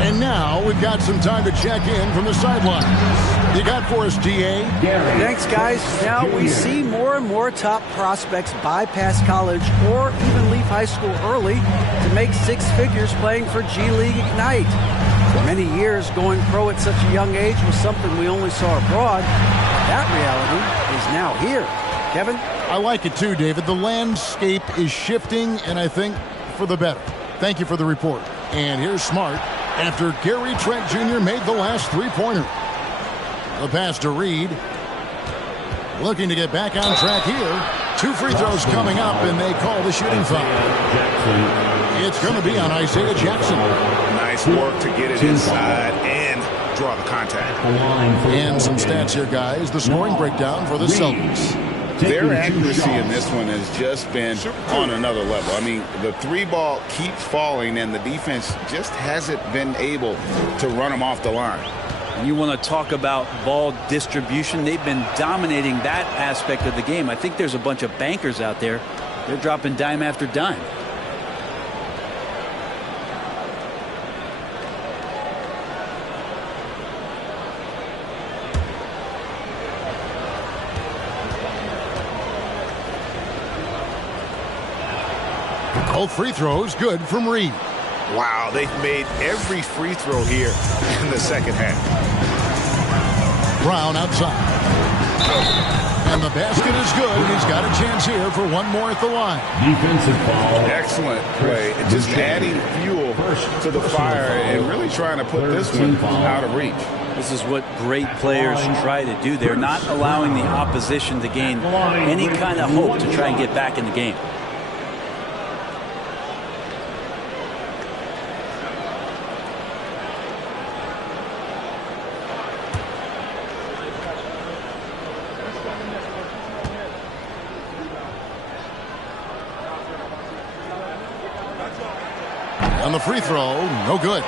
And now we've got some time to check in from the sideline. You got for us, D.A.? Thanks, guys. Now we see more and more top prospects bypass college or even leave high school early to make 6 figures playing for G League Ignite. For many years, going pro at such a young age was something we only saw abroad. That reality is now here. Kevin? I like it too, David. The landscape is shifting, and I think for the better. Thank you for the report. And here's Smart after Gary Trent Jr. made the last 3-pointer. The pass to Reed. Looking to get back on track here. 2 free throws coming up, and they call the shooting foul. It's going to be on Isaiah Jackson. Nice work to get it inside and draw the contact. And some stats here, guys. The scoring breakdown for the Celtics. Their accuracy in this one has just been on another level. I mean, the 3-ball keeps falling, and the defense just hasn't been able to run them off the line. And you want to talk about ball distribution. They've been dominating that aspect of the game. I think there's a bunch of bankers out there. They're dropping dime after dime. Both free throws good from Reed. Wow, they've made every free throw here in the second half. Brown outside. And the basket is good. He's got a chance here for one more at the line. Defensive foul. Excellent play. Just adding fuel to the fire and really trying to put this one out of reach. This is what great players try to do. They're not allowing the opposition to gain any kind of hope to try and get back in the game. On the free throw, no good.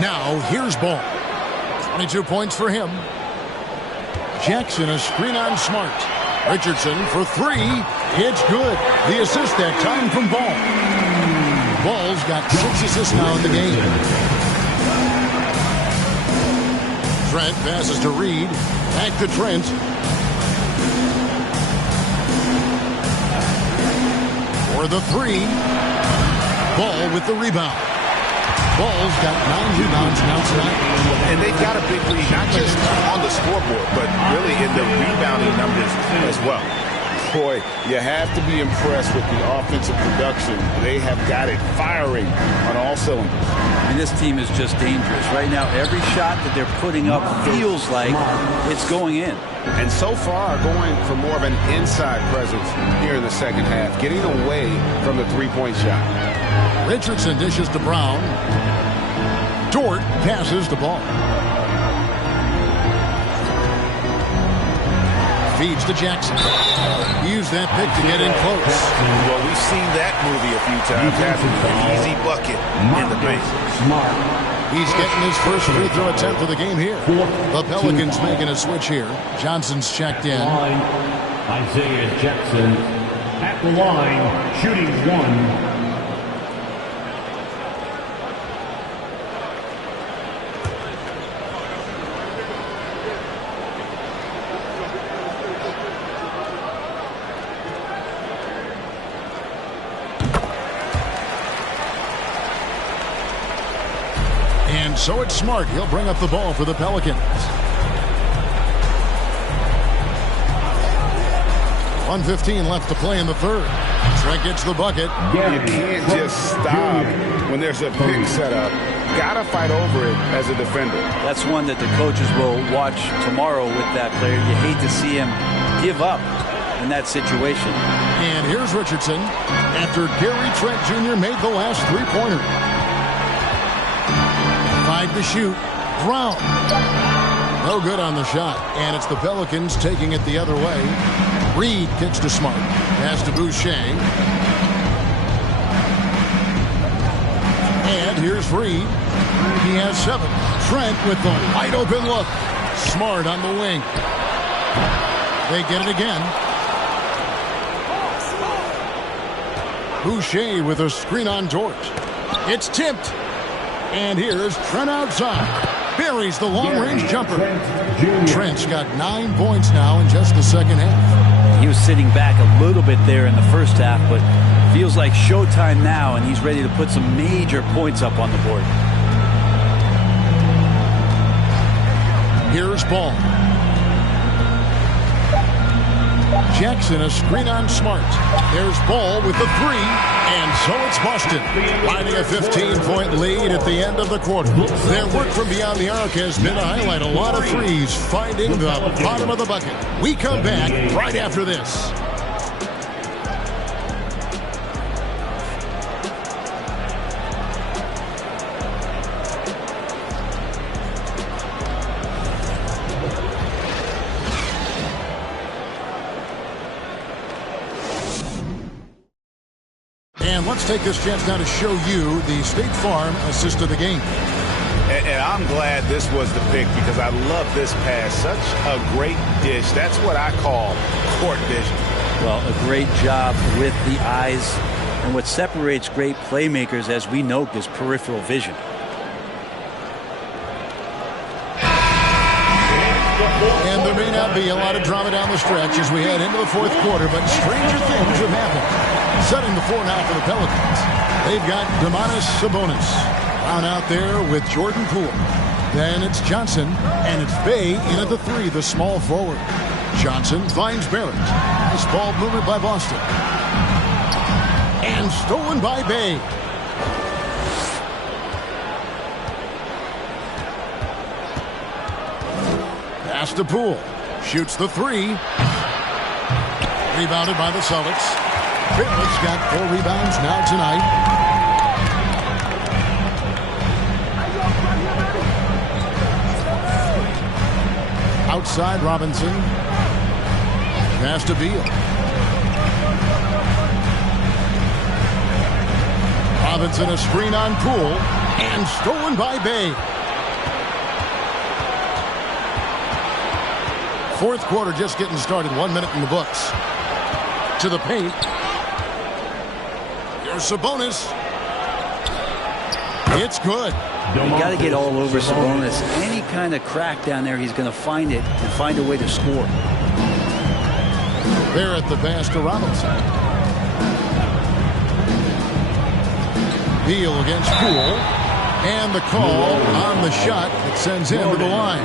Now here's Ball. 22 points for him. Jackson, a screen on Smart. Richardson for 3. It's good. The assist that time from Ball. Ball's got 6 assists now in the game. Trent passes to Reed. Back to Trent. For the 3. Ball with the rebound. Ball's got 9 rebounds now tonight. And they've got a big lead, not just on the scoreboard, but really in the rebounding numbers as well. Boy, you have to be impressed with the offensive production. They have got it firing on all cylinders. And this team is just dangerous. Right now, every shot that they're putting up feels like it's going in. And so far, going for more of an inside presence here in the second half, getting away from the 3-point shot. Richardson dishes to Brown. Dort passes the ball. Feeds to Jackson. Use that pick to get in close. Well, we've seen that movie a few times. Having an easy bucket in the paint. He's getting his first free throw attempt of the game here. The Pelicans making a switch here. Johnson's checked in. Isaiah Jackson at At the line, shooting 1. So it's Smart. He'll bring up the ball for the Pelicans. 1:15 left to play in the third. Trent gets the bucket. You can't just stop when there's a pick set up. Gotta fight over it as a defender. That's one that the coaches will watch tomorrow with that player. You hate to see him give up in that situation. And here's Richardson after Gary Trent Jr. made the last three-pointer. 5 to shoot. Brown. No good on the shot. And it's the Pelicans taking it the other way. Reed kicks to Smart. Pass to Boucher. And here's Reed. He has 7. Trent with the wide open look. Smart on the wing. They get it again. Boucher with a screen on Dort. It's tipped. And here's Trent outside. Buries the long-range jumper. Trent's got 9 points now in just the second half. He was sitting back a little bit there in the first half, but feels like showtime now, and he's ready to put some major points up on the board. Here's Ball. Jackson, a screen on Smart. There's Ball with the 3, and so it's Boston, finding a 15-point lead at the end of the quarter. Their work from beyond the arc has been to highlight a lot of threes, finding the bottom of the bucket. We come back right after this. Let's take this chance now to show you the State Farm assist of the game. And I'm glad this was the pick because I love this pass. Such a great dish. That's what I call court vision. Well, a great job with the eyes. And what separates great playmakers, as we know, is peripheral vision. And there may not be a lot of drama down the stretch as we head into the fourth quarter, but stranger things have happened. Setting the floor now for the Pelicans. They've got Domantas Sabonis down out there with Jordan Poole. Then it's Johnson, and it's Bey in at the 3, the small forward. Johnson finds Barrett. Nice ball movement by Boston. And stolen by Bey. Pass to Poole. Shoots the 3. Rebounded by the Celtics. Barrett's got 4 rebounds now tonight. Outside Robinson. Pass to Beal. Robinson, a screen on Poole, and stolen by Bey. Fourth quarter just getting started. 1 minute in the books. To the paint. Here's Sabonis. It's good. You got to get all over Sabonis. Any kind of crack down there, he's going to find it and find a way to score. There at the pass to Robinson. Beal against Poole. And the call on the shot that sends him to the line.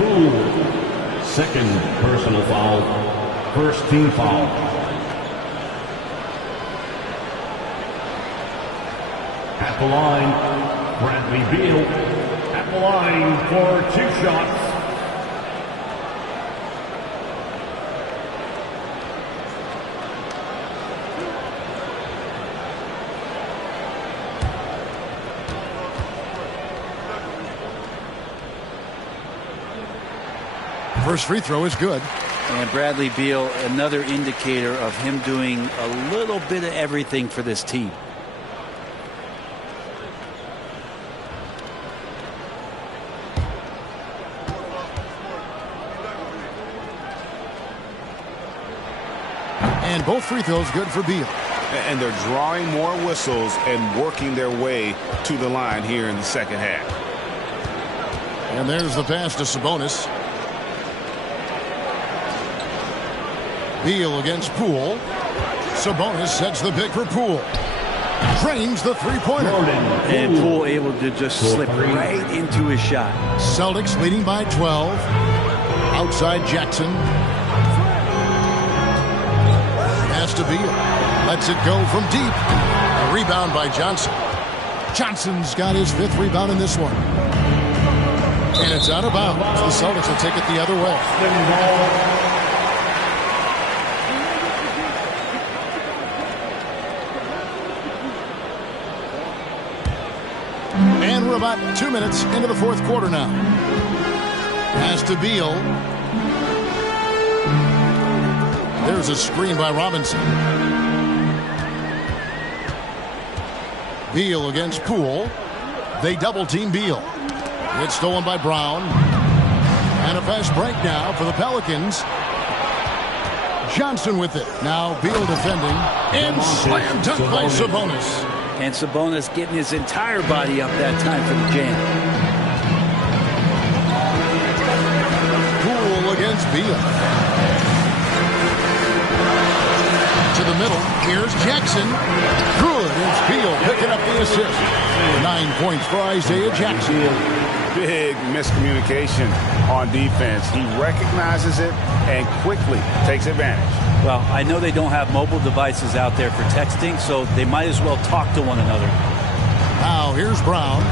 Second personal foul. First team foul. At the line, Bradley Beal. At the line for 2 shots. First free throw is good. And Bradley Beal, another indicator of him doing a little bit of everything for this team. And both free throws good for Beal. and they're drawing more whistles and working their way to the line here in the second half. And there's the pass to Sabonis. Beal against Poole. Sabonis sets the pick for Poole. Drains the three-pointer. And Poole able to just slip right into his shot. Celtics leading by 12. Outside Jackson. Pass to Beal. Lets it go from deep. A rebound by Johnson. Johnson's got his 5th rebound in this one. And it's out of bounds. The Celtics will take it the other way. And we're about 2 minutes into the 4th quarter now. Pass to Beal. There's a screen by Robinson. Beal against Poole. They double-team Beal. It's stolen by Brown. And a fast break now for the Pelicans. Johnson with it. Now Beal defending. And slam dunk by Sabonis. And Sabonis getting his entire body up that time for the jam. Poole against Beal. To the middle. Here's Jackson. Good. It's Beal picking up the assist. 9 points for Isaiah Jackson. Big miscommunication on defense. He recognizes it and quickly takes advantage. Well, I know they don't have mobile devices out there for texting, so they might as well talk to one another. Now here's Brown.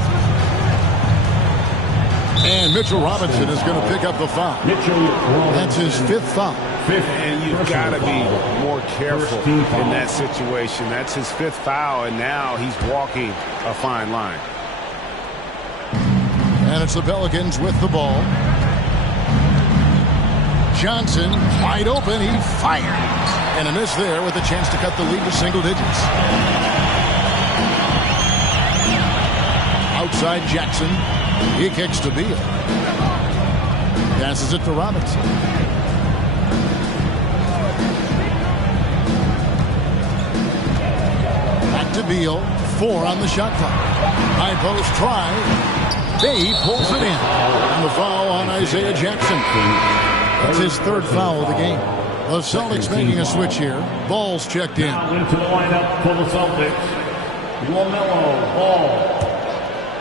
And Mitchell Robinson is going to pick up the foul. That's his 5th foul. And you've got to be more careful in that situation. That's his 5th foul, and now he's walking a fine line. And it's the Pelicans with the ball. Johnson wide open. He fired. And a miss there with a chance to cut the lead to single digits. Outside Jackson. He kicks to Beal. Passes it to Robinson. Back to Beal. 4 on the shot clock. High post try. Bay pulls it in. And the foul on Isaiah Jackson. That's his 3rd foul of the game. The Celtics making a switch here. Ball's checked in. Now into the lineup for the Celtics. LaMelo Ball.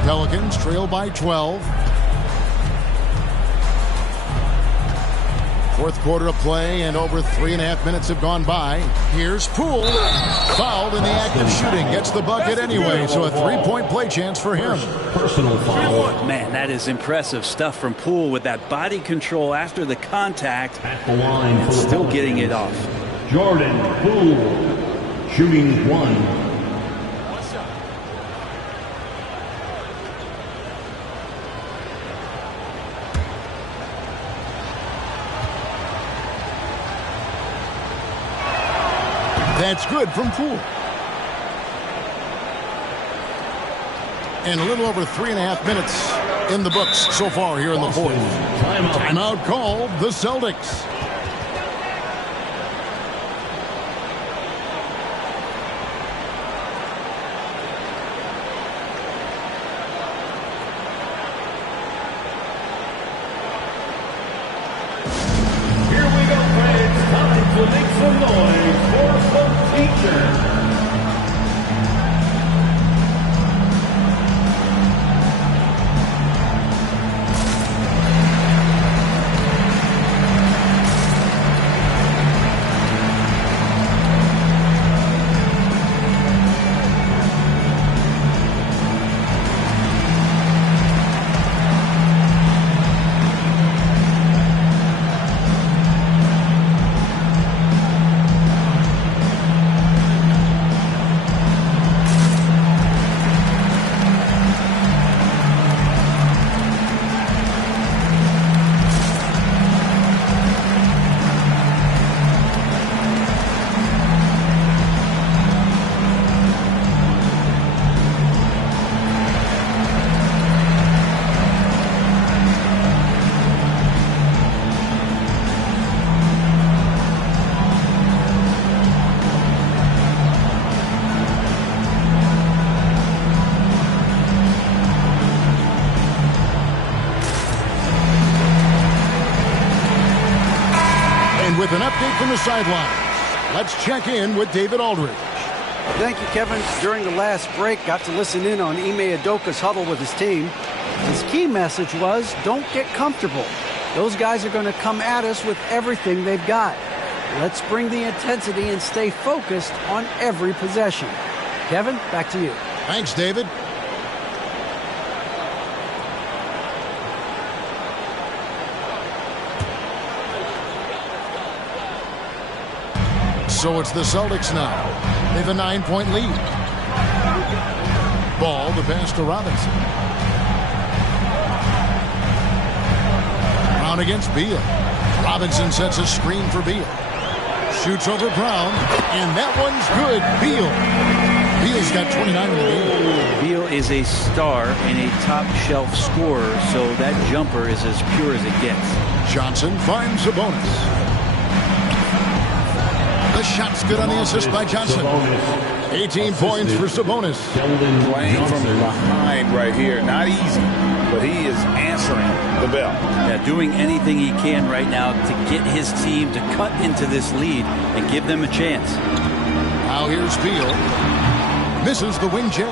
Pelicans trail by 12. 4th quarter of play, and over 3.5 minutes have gone by. Here's Poole. Fouled in the act of shooting. Gets the bucket anyway, so a 3-point play chance for him. Personal foul. Man, that is impressive stuff from Poole with that body control after the contact. At the line and still getting it off. Jordan Poole, shooting 1. That's good from Poole. And a little over 3.5 minutes in the books so far here in the 4th. Timeout called the Celtics. Here we go, friends. Time to make some noise for some teachers. with an update from the sidelines. Let's check in with David Aldridge. Thank you, Kevin. During the last break, got to listen in on Ime Udoka's huddle with his team. His key message was, don't get comfortable. Those guys are going to come at us with everything they've got. Let's bring the intensity and stay focused on every possession. Kevin, back to you. Thanks, David. So it's the Celtics now. They have a 9-point lead. Ball, the pass to Robinson. Brown against Beal. Robinson sets a screen for Beal. Shoots over Brown, and that one's good. Beal's got 29 in the game. Beal is a star and a top-shelf scorer, so that jumper is as pure as it gets. Johnson finds a bonus. The shot's good on the assist by Johnson. 18 points for Sabonis. Playing from behind right here. Not easy, but he is answering the bell. Yeah, doing anything he can right now to get his team to cut into this lead and give them a chance. Now here's Beal. Misses the wing J.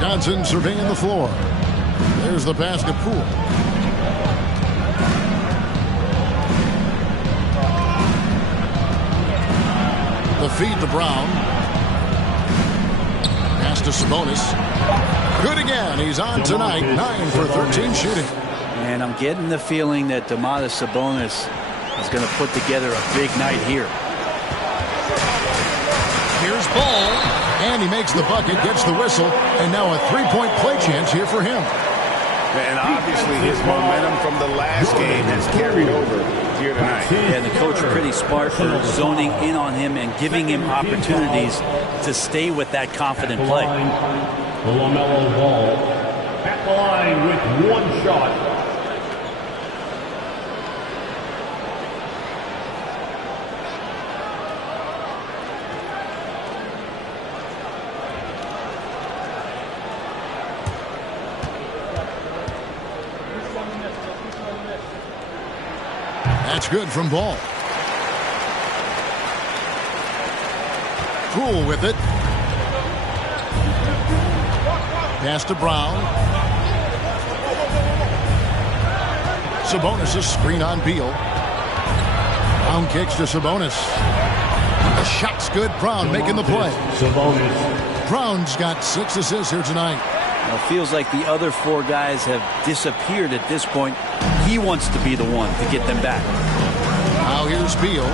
Johnson surveying the floor. There's the pass to Poole. The feed to Brown. Pass to Sabonis. Good again. He's on tonight. 9 for 13 shooting. And I'm getting the feeling that Domantas Sabonis is going to put together a big night here. Here's Ball. And he makes the bucket, gets the whistle, and now a three-point play chance here for him. And obviously his momentum from the last game has carried over here tonight. Yeah, the coach pretty smart for zoning in on him and giving him opportunities to stay with that confident play. LaMelo Ball at the line with one shot. That's good from Ball. Poole with it. Pass to Brown. Sabonis' screen on Beal. Brown kicks to Sabonis. The shot's good. Brown making the play. Sabonis. Brown's got 6 assists here tonight. Now, it feels like the other 4 guys have disappeared at this point. He wants to be the one to get them back. Now here's Beal.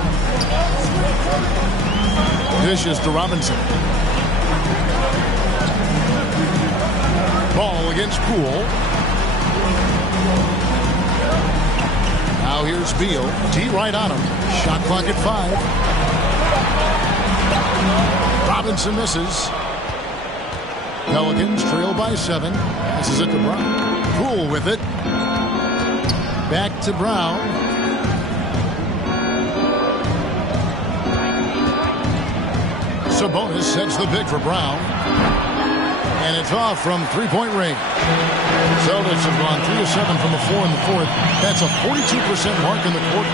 Dishes to Robinson. Ball against Poole. Now here's Beal. D right on him. Shot clock at 5. Robinson misses. Pelicans trail by 7. Passes it to Brown. Poole with it. Back to Brown. Sabonis sets the pick for Brown. And it's off from three-point range. Celtics have gone 3 of 7 from the floor in the fourth. That's a 42% mark in the quarter.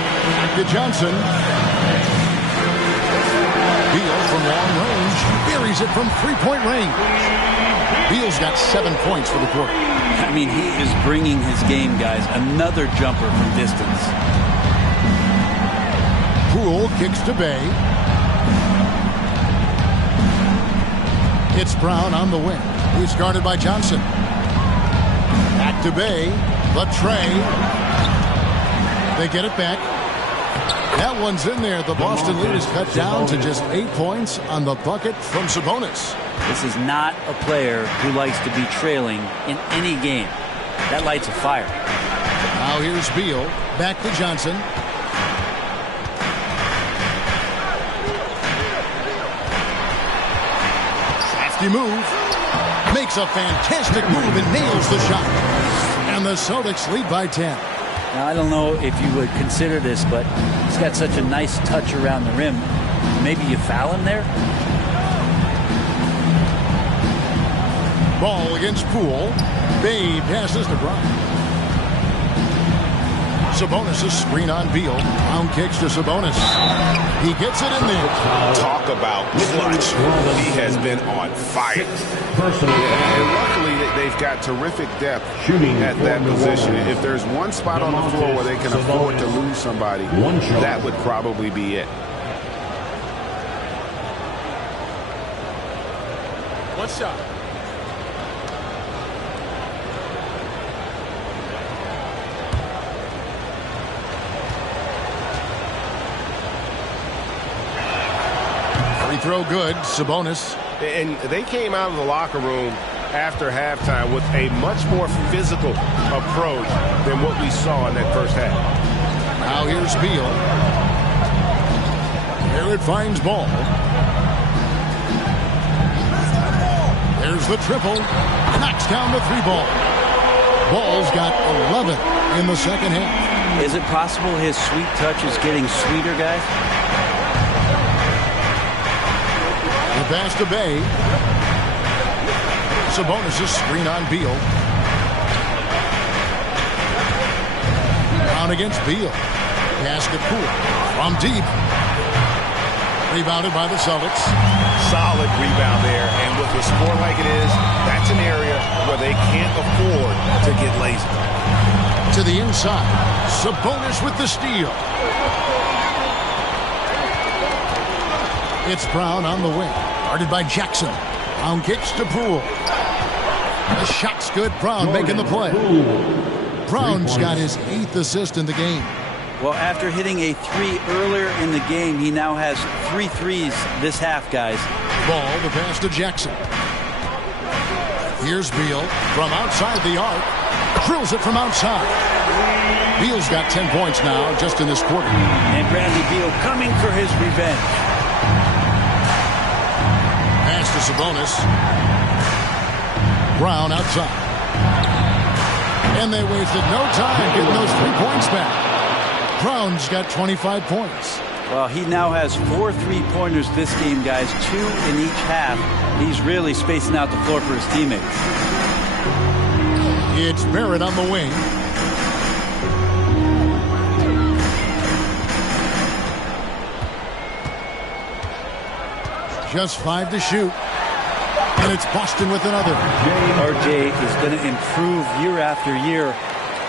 To Johnson. Beal from long range. Buries it from three-point range. Beal's got 7 points for the quarter. I mean, he is bringing his game, guys. Another jumper from distance. Poole kicks to Bay. It's Brown on the wing. He's guarded by Johnson. Back to Bay. The tray. They get it back. That one's in there. The Boston lead is cut down to just 8 points on the bucket from Sabonis. This is not a player who likes to be trailing in any game. That lights a fire. Now here's Beal. Back to Johnson. Crafty move. Makes a fantastic move and nails the shot. And the Celtics lead by 10. Now, I don't know if you would consider this, but he's got such a nice touch around the rim. Maybe you foul him there? Ball against Poole. Bay passes to Brown. Sabonis' screen on Beal. Brown kicks to Sabonis. He gets it in there. Talk about clutch. He has been on fire. And luckily, they've got terrific depth at that position. If there's one spot on the floor where they can afford to lose somebody, that would probably be it. One shot. Free throw good. Sabonis. And they came out of the locker room after halftime with a much more physical approach than what we saw in that first half. Now here's Beal. Here it finds Ball. There's the triple. Knocks down the three ball. Ball's got 11 in the second half. Is it possible his sweet touch is getting sweeter, guys? The pass to Bay. Sabonis' screen on Beal. Brown against Beal. Basket Poole from deep. Rebounded by the Celtics. Solid rebound there, and with a score like it is, that's an area where they can't afford to get lazy. To the inside. Sabonis with the steal. It's Brown on the wing. Guarded by Jackson. Brown kicks to Poole. The shot's good. Brown making the play. Brown's got his 8th assist in the game. Well, after hitting a 3 earlier in the game, he now has 3 threes this half, guys. Ball, the pass to Jackson. Here's Beal from outside the arc. Drills it from outside. Beal's got 10 points now just in this quarter. And Bradley Beal coming for his revenge. Pass to Sabonis. Brown outside. And they wasted no time getting those 3 points back. Brown's got 25 points. Well, he now has 4 3-pointers this game, guys, 2 in each half. He's really spacing out the floor for his teammates. It's Barrett on the wing. Just 5 to shoot. And it's Boston with another. RJ is going to improve year after year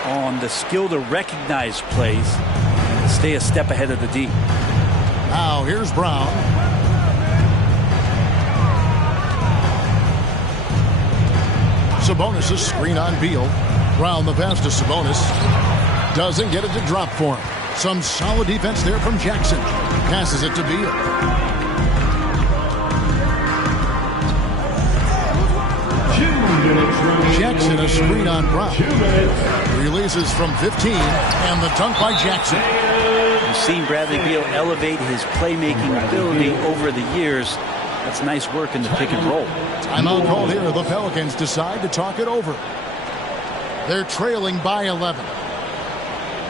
on the skill to recognize plays and stay a step ahead of the D. Now here's Brown. Sabonis' screen on Beal. Brown the pass to Sabonis. Doesn't get it to drop for him. Some solid defense there from Jackson. Passes it to Beal. Jackson a screen on Brown. Releases from 15 and the dunk by Jackson. You've seen Bradley Beal elevate his playmaking ability over the years. That's nice work in the pick and roll. Timeout called here. The Pelicans decide to talk it over. They're trailing by 11.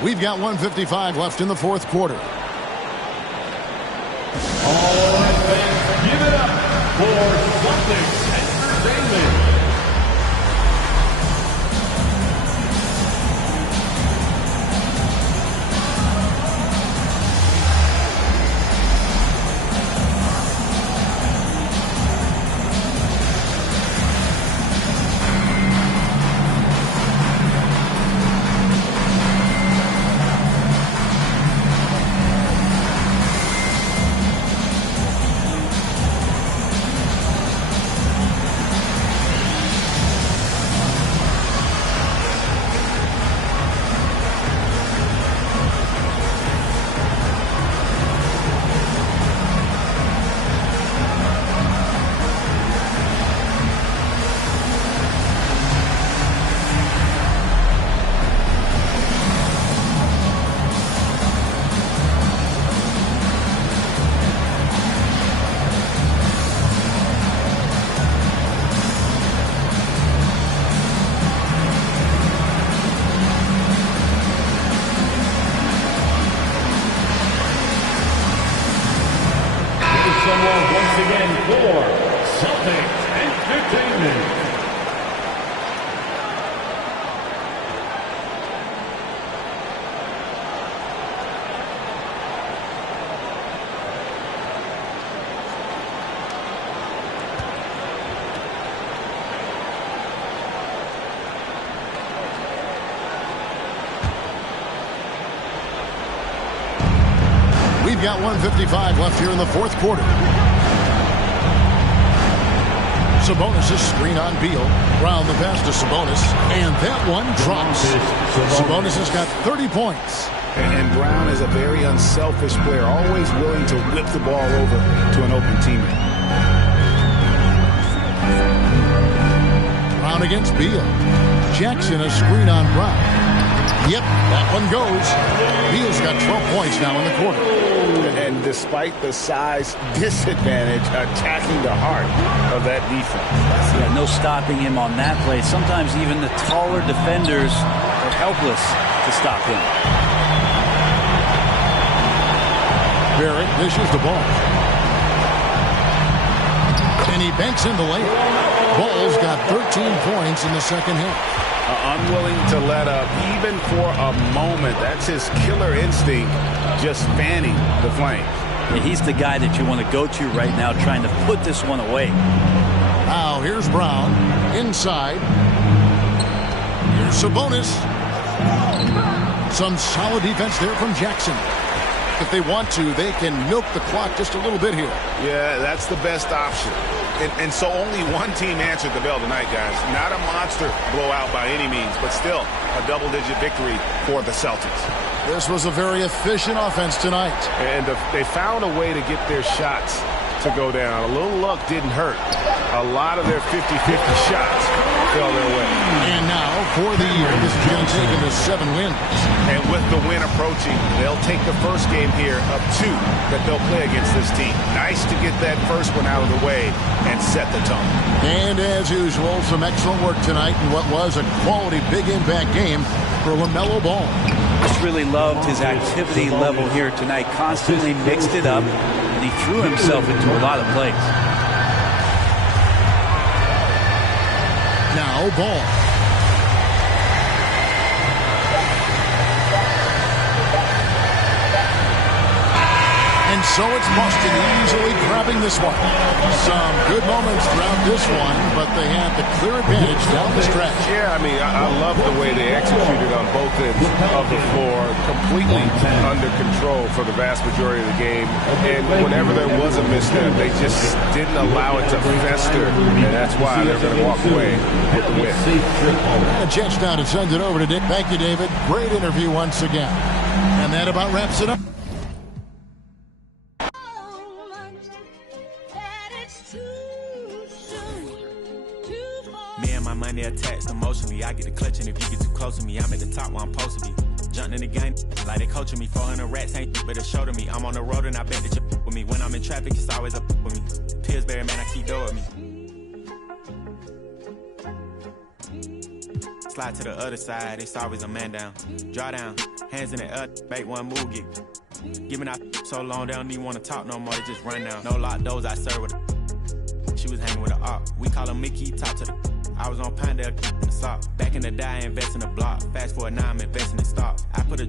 We've got 1:55 left in the fourth quarter. All right, fans, give it up for Celtics Entertainment. got 1:55 left here in the fourth quarter. Sabonis' screen on Beal. Brown the pass to Sabonis, and that one drops. Sabonis has got 30 points. And Brown is a very unselfish player, always willing to whip the ball over to an open teammate. Brown against Beal. Jackson a screen on Brown. Yep, that one goes. Beal's got 12 points now in the quarter. And despite the size disadvantage, attacking the heart of that defense. Yeah, no stopping him on that play. Sometimes even the taller defenders are helpless to stop him. Barrett dishes the ball. And he banks in the layup. Ball's got 13 points in the second half. Unwilling to let up even for a moment. That's his killer instinct, just fanning the flames. Yeah, he's the guy that you want to go to right now, trying to put this one away. Now here's Brown inside. Here's Sabonis. Some solid defense there from Jackson. If they want to, they can milk the clock just a little bit here. Yeah, that's the best option. And so only one team answered the bell tonight, guys. Not a monster blowout by any means, but still a double-digit victory for the Celtics. This was a very efficient offense tonight. And they found a way to get their shots to go down. A little luck didn't hurt. A lot of their 50-50 shots fell their way. And now, for the year, this is going to take them to 7 wins. And with the win approaching, they'll take the first game here of 2 that they'll play against this team. Nice to get that first one out of the way and set the tone. And as usual, some excellent work tonight in what was a quality big impact game for LaMelo Ball. Just really loved his activity level here tonight. Constantly mixed it up, and he threw himself into a lot of plays. Now Ball. And so it's Boston easily grabbing this one. Some good moments throughout this one, but they had the clear advantage down the stretch. Yeah, I mean, I love the way they executed on both ends of the floor, completely under control for the vast majority of the game. And whenever there was a misstep, they just didn't allow it to fester, and that's why they're going to walk away with the win. A chance now to send it over to Dick. Thank you, David. Great interview once again. And that about wraps it up. Me and my money attached emotionally. I get the clutch, and if you get too close to me, I'm at the top where I'm supposed to be. Jumping in the game, like they coaching me. 400 rats ain't but a show to me. I'm on the road and I bet that you with me. When I'm in traffic, it's always up with me. Pillsbury, man, I keep doing with me. Slide to the other side, it's always a man down. Draw down, hands in the air, bait one move, get. Giving out so long, they don't even want to talk no more, they just run down. No lock doors, I serve with a. She was hanging with a op. We call her Mickey, talk to the. I was on Pinedale, in the sock. Back in the day, I invest in the block. Fast forward now, I'm investing in stock. I put a